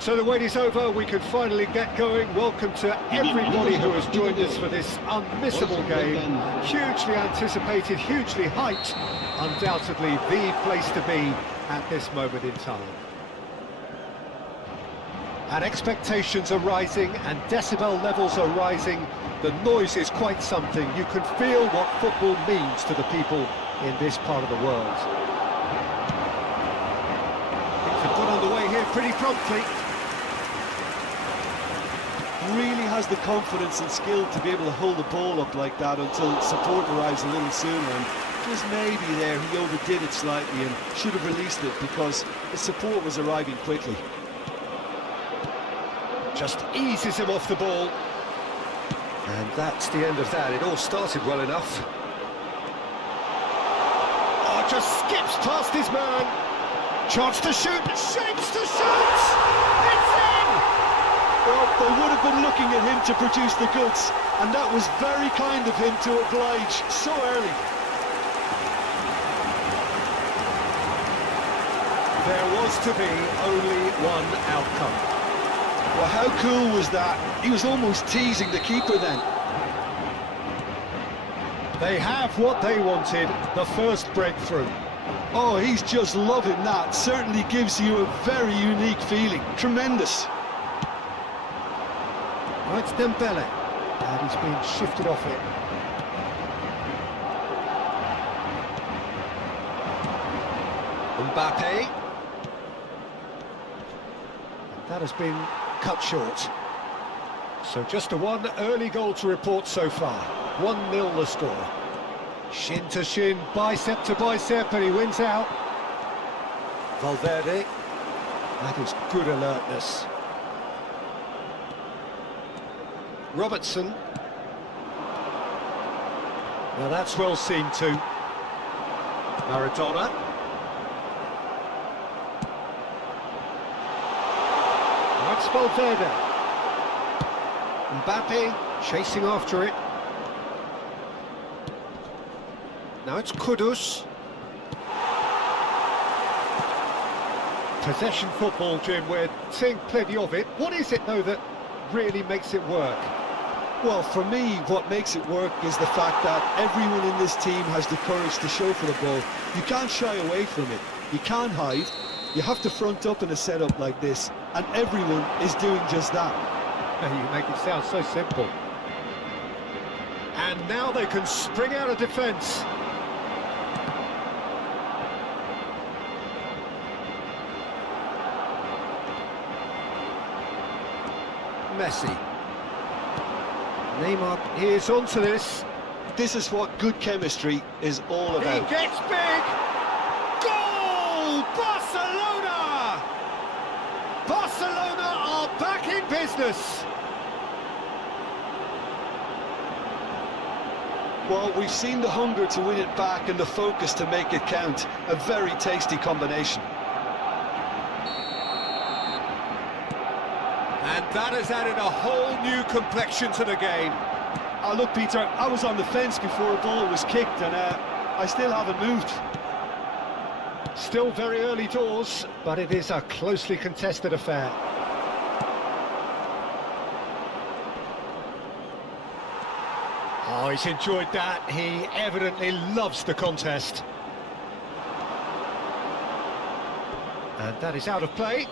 So the wait is over, we can finally get going. Welcome to everybody who has joined us for this unmissable game. Hugely anticipated, hugely hyped. Undoubtedly the place to be at this moment in time. And expectations are rising and decibel levels are rising. The noise is quite something. You can feel what football means to the people in this part of the world. Things have got underway here pretty promptly. Really has the confidence and skill to be able to hold the ball up like that until support arrives a little sooner, and fairness, maybe there he overdid it slightly and should have released it because his support was arriving quickly. Just eases him off the ball. And that's the end of that. It all started well enough. Oh, just skips past his man. Chance to shoot, shapes to shoot! It's in! Well, they would have been looking at him to produce the goods, and that was very kind of him to oblige so early. There was to be only one outcome. Well, how cool was that? He was almost teasing the keeper then. They have what they wanted, the first breakthrough. Oh, he's just loving that. Certainly gives you a very unique feeling. Tremendous. Right, it's Dembele. And he's been shifted off it. Mbappe. That has been cut short. So just a one early goal to report so far. 1-0 the score. Shin to shin, bicep to bicep, and he wins out. Valverde. That is good alertness. Robertson. Now that's well seen too. Maradona. That's Valverde. Mbappe chasing after it. Now it's Kudus. Possession football, Jim, we're seeing plenty of it. What is it, though, that really makes it work? Well, for me, what makes it work is the fact that everyone in this team has the courage to show for the ball. You can't shy away from it. You can't hide. You have to front up in a setup like this, and everyone is doing just that. You make it sound so simple. And now they can spring out of defence. Messi. Neymar is onto this. This is what good chemistry is all about. He gets big! Goal! Barcelona! Barcelona are back in business! Well, we've seen the hunger to win it back and the focus to make it count. A very tasty combination. And that has added a whole new complexion to the game. Oh, look, Peter, I was on the fence before a ball was kicked, and I still haven't moved. Still very early doors, but it is a closely contested affair. Oh, he's enjoyed that. He evidently loves the contest. And that is out of play.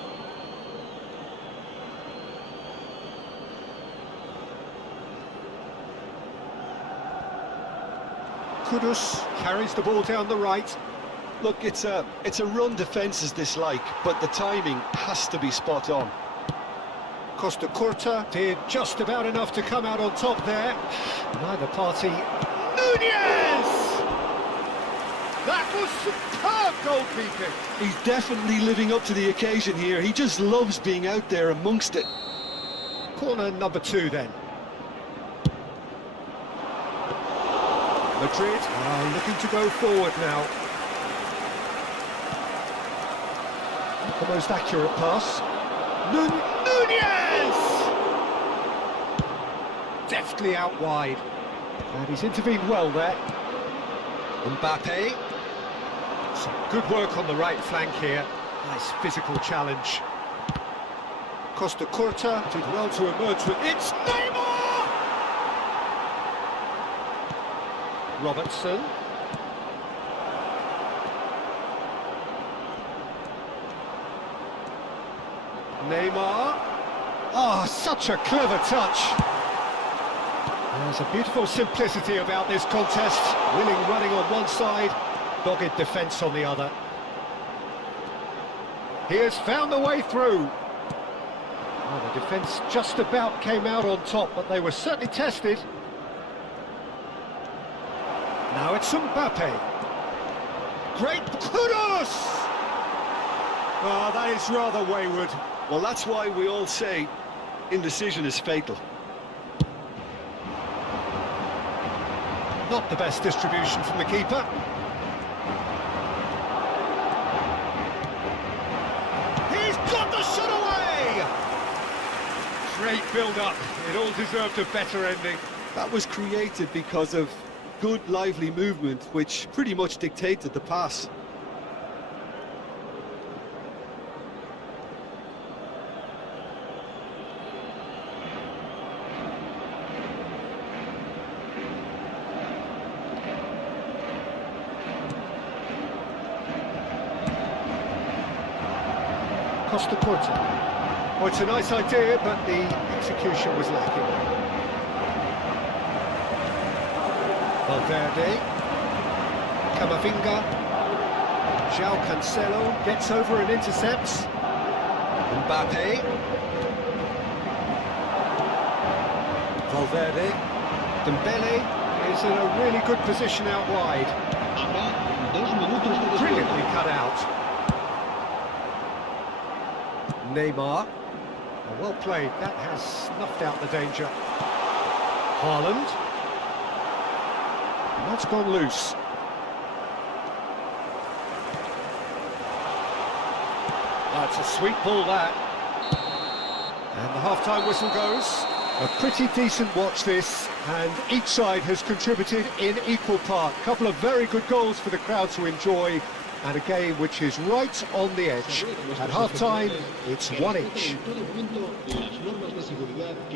Kudus carries the ball down the right. Look, it's a run defence's dislike, but the timing has to be spot on. Costa Curta did just about enough to come out on top there. Neither party. Nunez! That was superb goalkeeping. He's definitely living up to the occasion here. He just loves being out there amongst it. Corner number 2 then. Madrid are looking to go forward now. Not the most accurate pass. Nunez! Deftly out wide. And he's intervened well there. Mbappe. Some good work on the right flank here. Nice physical challenge. Costa Curta did well to emerge with... It's Neymar! Robertson. Neymar. Oh, such a clever touch. There's a beautiful simplicity about this contest. Willing running on one side, dogged defence on the other. He has found the way through. Oh, the defence just about came out on top, but they were certainly tested. Now it's Mbappe. great kudos! Oh, that is rather wayward. Well, that's why we all say indecision is fatal. Not the best distribution from the keeper. He's got the shot away! Great build-up. It all deserved a better ending. That was created because of good, lively movement, which pretty much dictated the pass. Costa Corta. Oh, it's a nice idea, but the execution was lacking. Valverde. Camavinga. João Cancelo gets over and intercepts. Mbappe. Valverde. Dembele is in a really good position out wide. Brilliantly cut out. Neymar. Oh, well played. That has snuffed out the danger. Haaland. And that's gone loose. That's a sweet ball, that. And the half-time whistle goes. A pretty decent watch, this, and each side has contributed in equal part. A couple of very good goals for the crowd to enjoy, and a game which is right on the edge. At half-time, it's one each.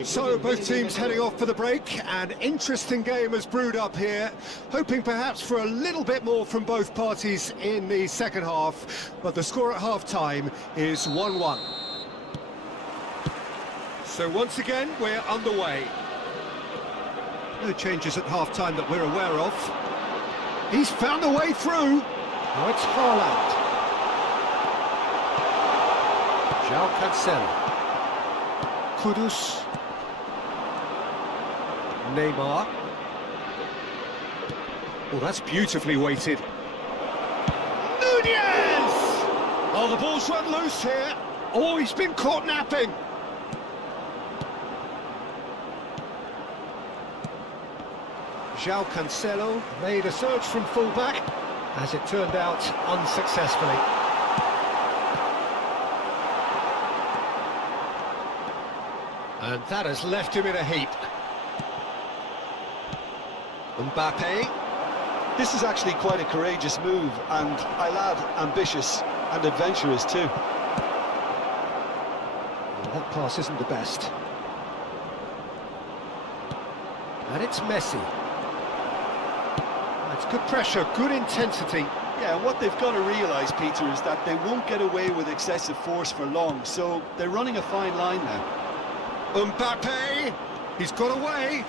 So, both teams heading off for the break. An interesting game has brewed up here, hoping perhaps for a little bit more from both parties in the second half, but the score at half-time is 1-1. So once again, we're underway. No changes at half-time that we're aware of. He's found a way through. Now it's Haaland. João Cancelo. Kudus. Neymar. Oh, that's beautifully weighted. Nunez! Oh, the ball's run loose here. Oh, he's been caught napping. João Cancelo made a surge from full-back, as it turned out unsuccessfully. And that has left him in a heap. Mbappe. This is actually quite a courageous move, and I'll add ambitious and adventurous too. Well, that pass isn't the best. And it's Messi. That's good pressure, good intensity. Yeah, what they've got to realise, Peter, is that they won't get away with excessive force for long, so they're running a fine line now. Mbappe! He's got away!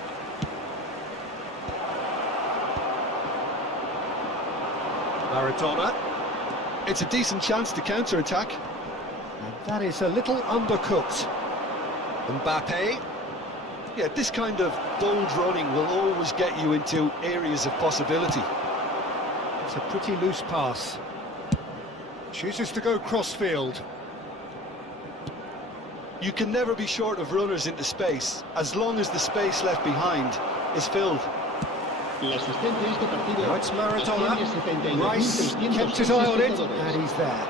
Maradona. It's a decent chance to counter-attack. And that is a little undercooked. Mbappe. Yeah, this kind of bold running will always get you into areas of possibility. It's a pretty loose pass. Chooses to go cross-field. You can never be short of runners into space, as long as the space left behind is filled. Now it's Maradona. Rice kept his eye on it, and he's there.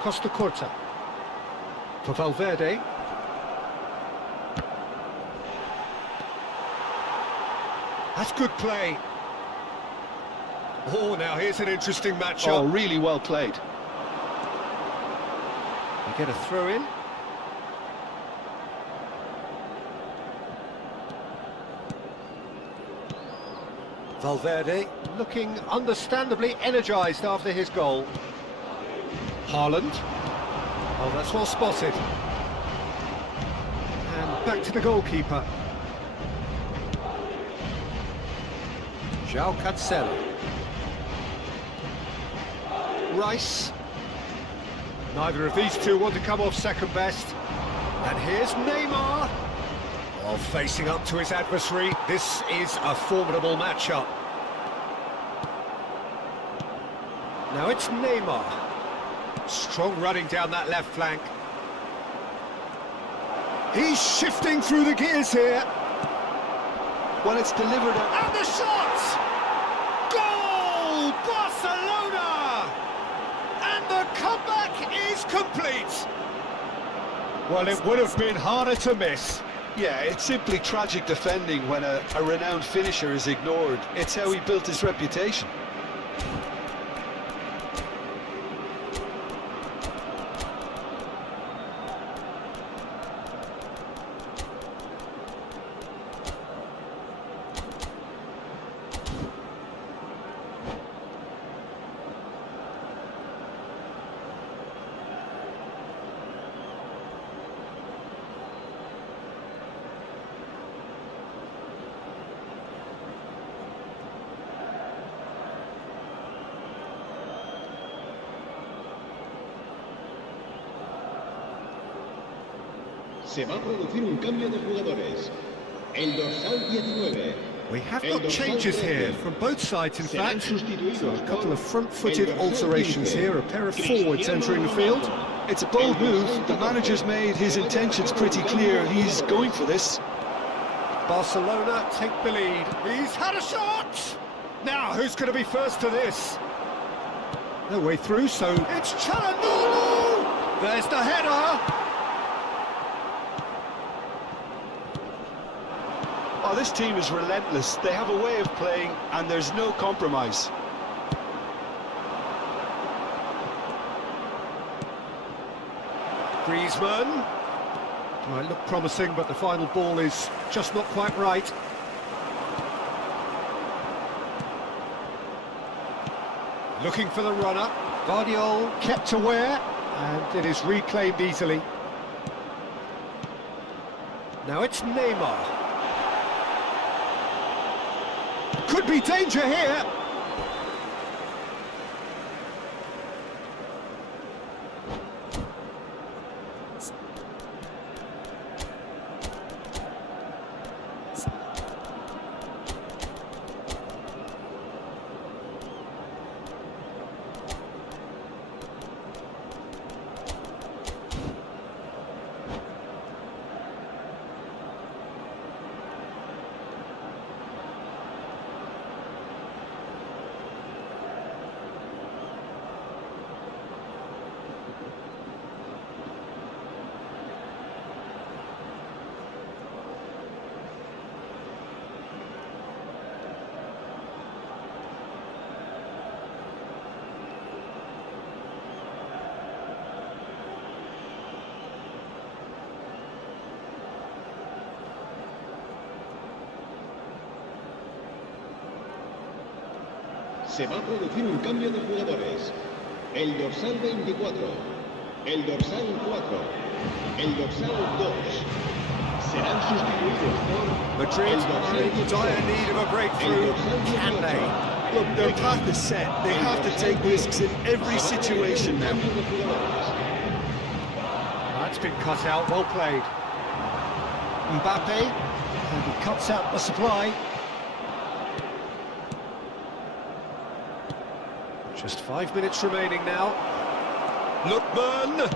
Costa Corta. For Valverde. That's good play. Oh, now here's an interesting matchup. Oh, really well played. They get a throw in. Valverde looking understandably energised after his goal. Haaland. Oh, that's well spotted. And back to the goalkeeper. João Cancelo. Rice. Neither of these two want to come off second best. And here's Neymar. While facing up to his adversary, this is a formidable matchup. Now it's Neymar. Strong running down that left flank. He's shifting through the gears here. Well, it's delivered. And the shot! Goal! Barcelona! And the comeback is complete. Well, it would have been harder to miss. Yeah, it's simply tragic defending when a renowned finisher is ignored. It's how he built his reputation. Se va a producir un cambio de jugadores. El dorsal 19. We have got changes here from both sides, in fact. So a couple of front-footed alterations here, a pair of forwards entering the field. It's a bold move. The manager's made his intentions pretty clear. He's going for this. Barcelona take the lead. He's had a shot! Now, who's going to be first to this? No way through, so it's Çalhanoğlu! There's the header! Oh, this team is relentless. They have a way of playing, and there's no compromise. Griezmann. Might look promising, but the final ball is just not quite right. Looking for the runner. Guardiola kept aware, and it is reclaimed easily. Now it's Neymar. Could be danger here. Se va a producir un cambio de jugadores. El dorsal 24, el dorsal 4, el dorsal 2 serán sustituidos por Madrid are in dire need of a breakthrough. Can they? Look, their path is set. They have to take risks in every situation now. That's been cut out, well played. Mbappe, and he cuts out the supply. Just 5 minutes remaining now. Lookman!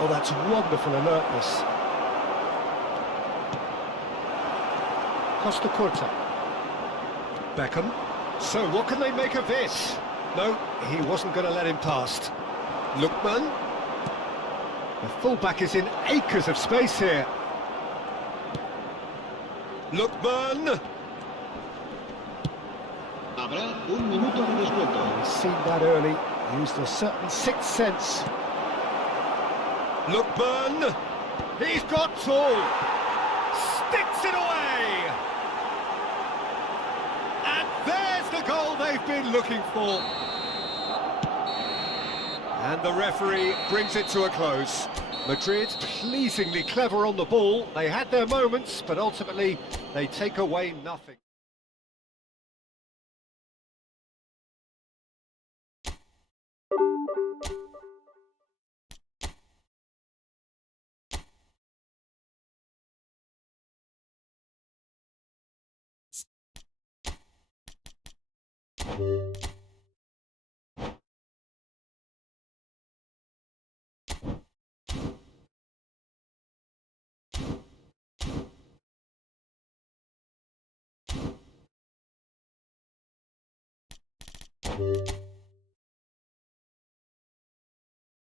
Oh, that's wonderful alertness. Costa Curta. Beckham. So what can they make of this? No, he wasn't going to let him past. Lookman. The fullback is in acres of space here. Lookman. Habrá un minuto de descuento. He's seen that early, used a certain sixth sense. Lookman, he's got tall, sticks it away, and there's the goal they've been looking for. And the referee brings it to a close. Madrid pleasingly clever on the ball. They had their moments, but ultimately they take away nothing. Bye.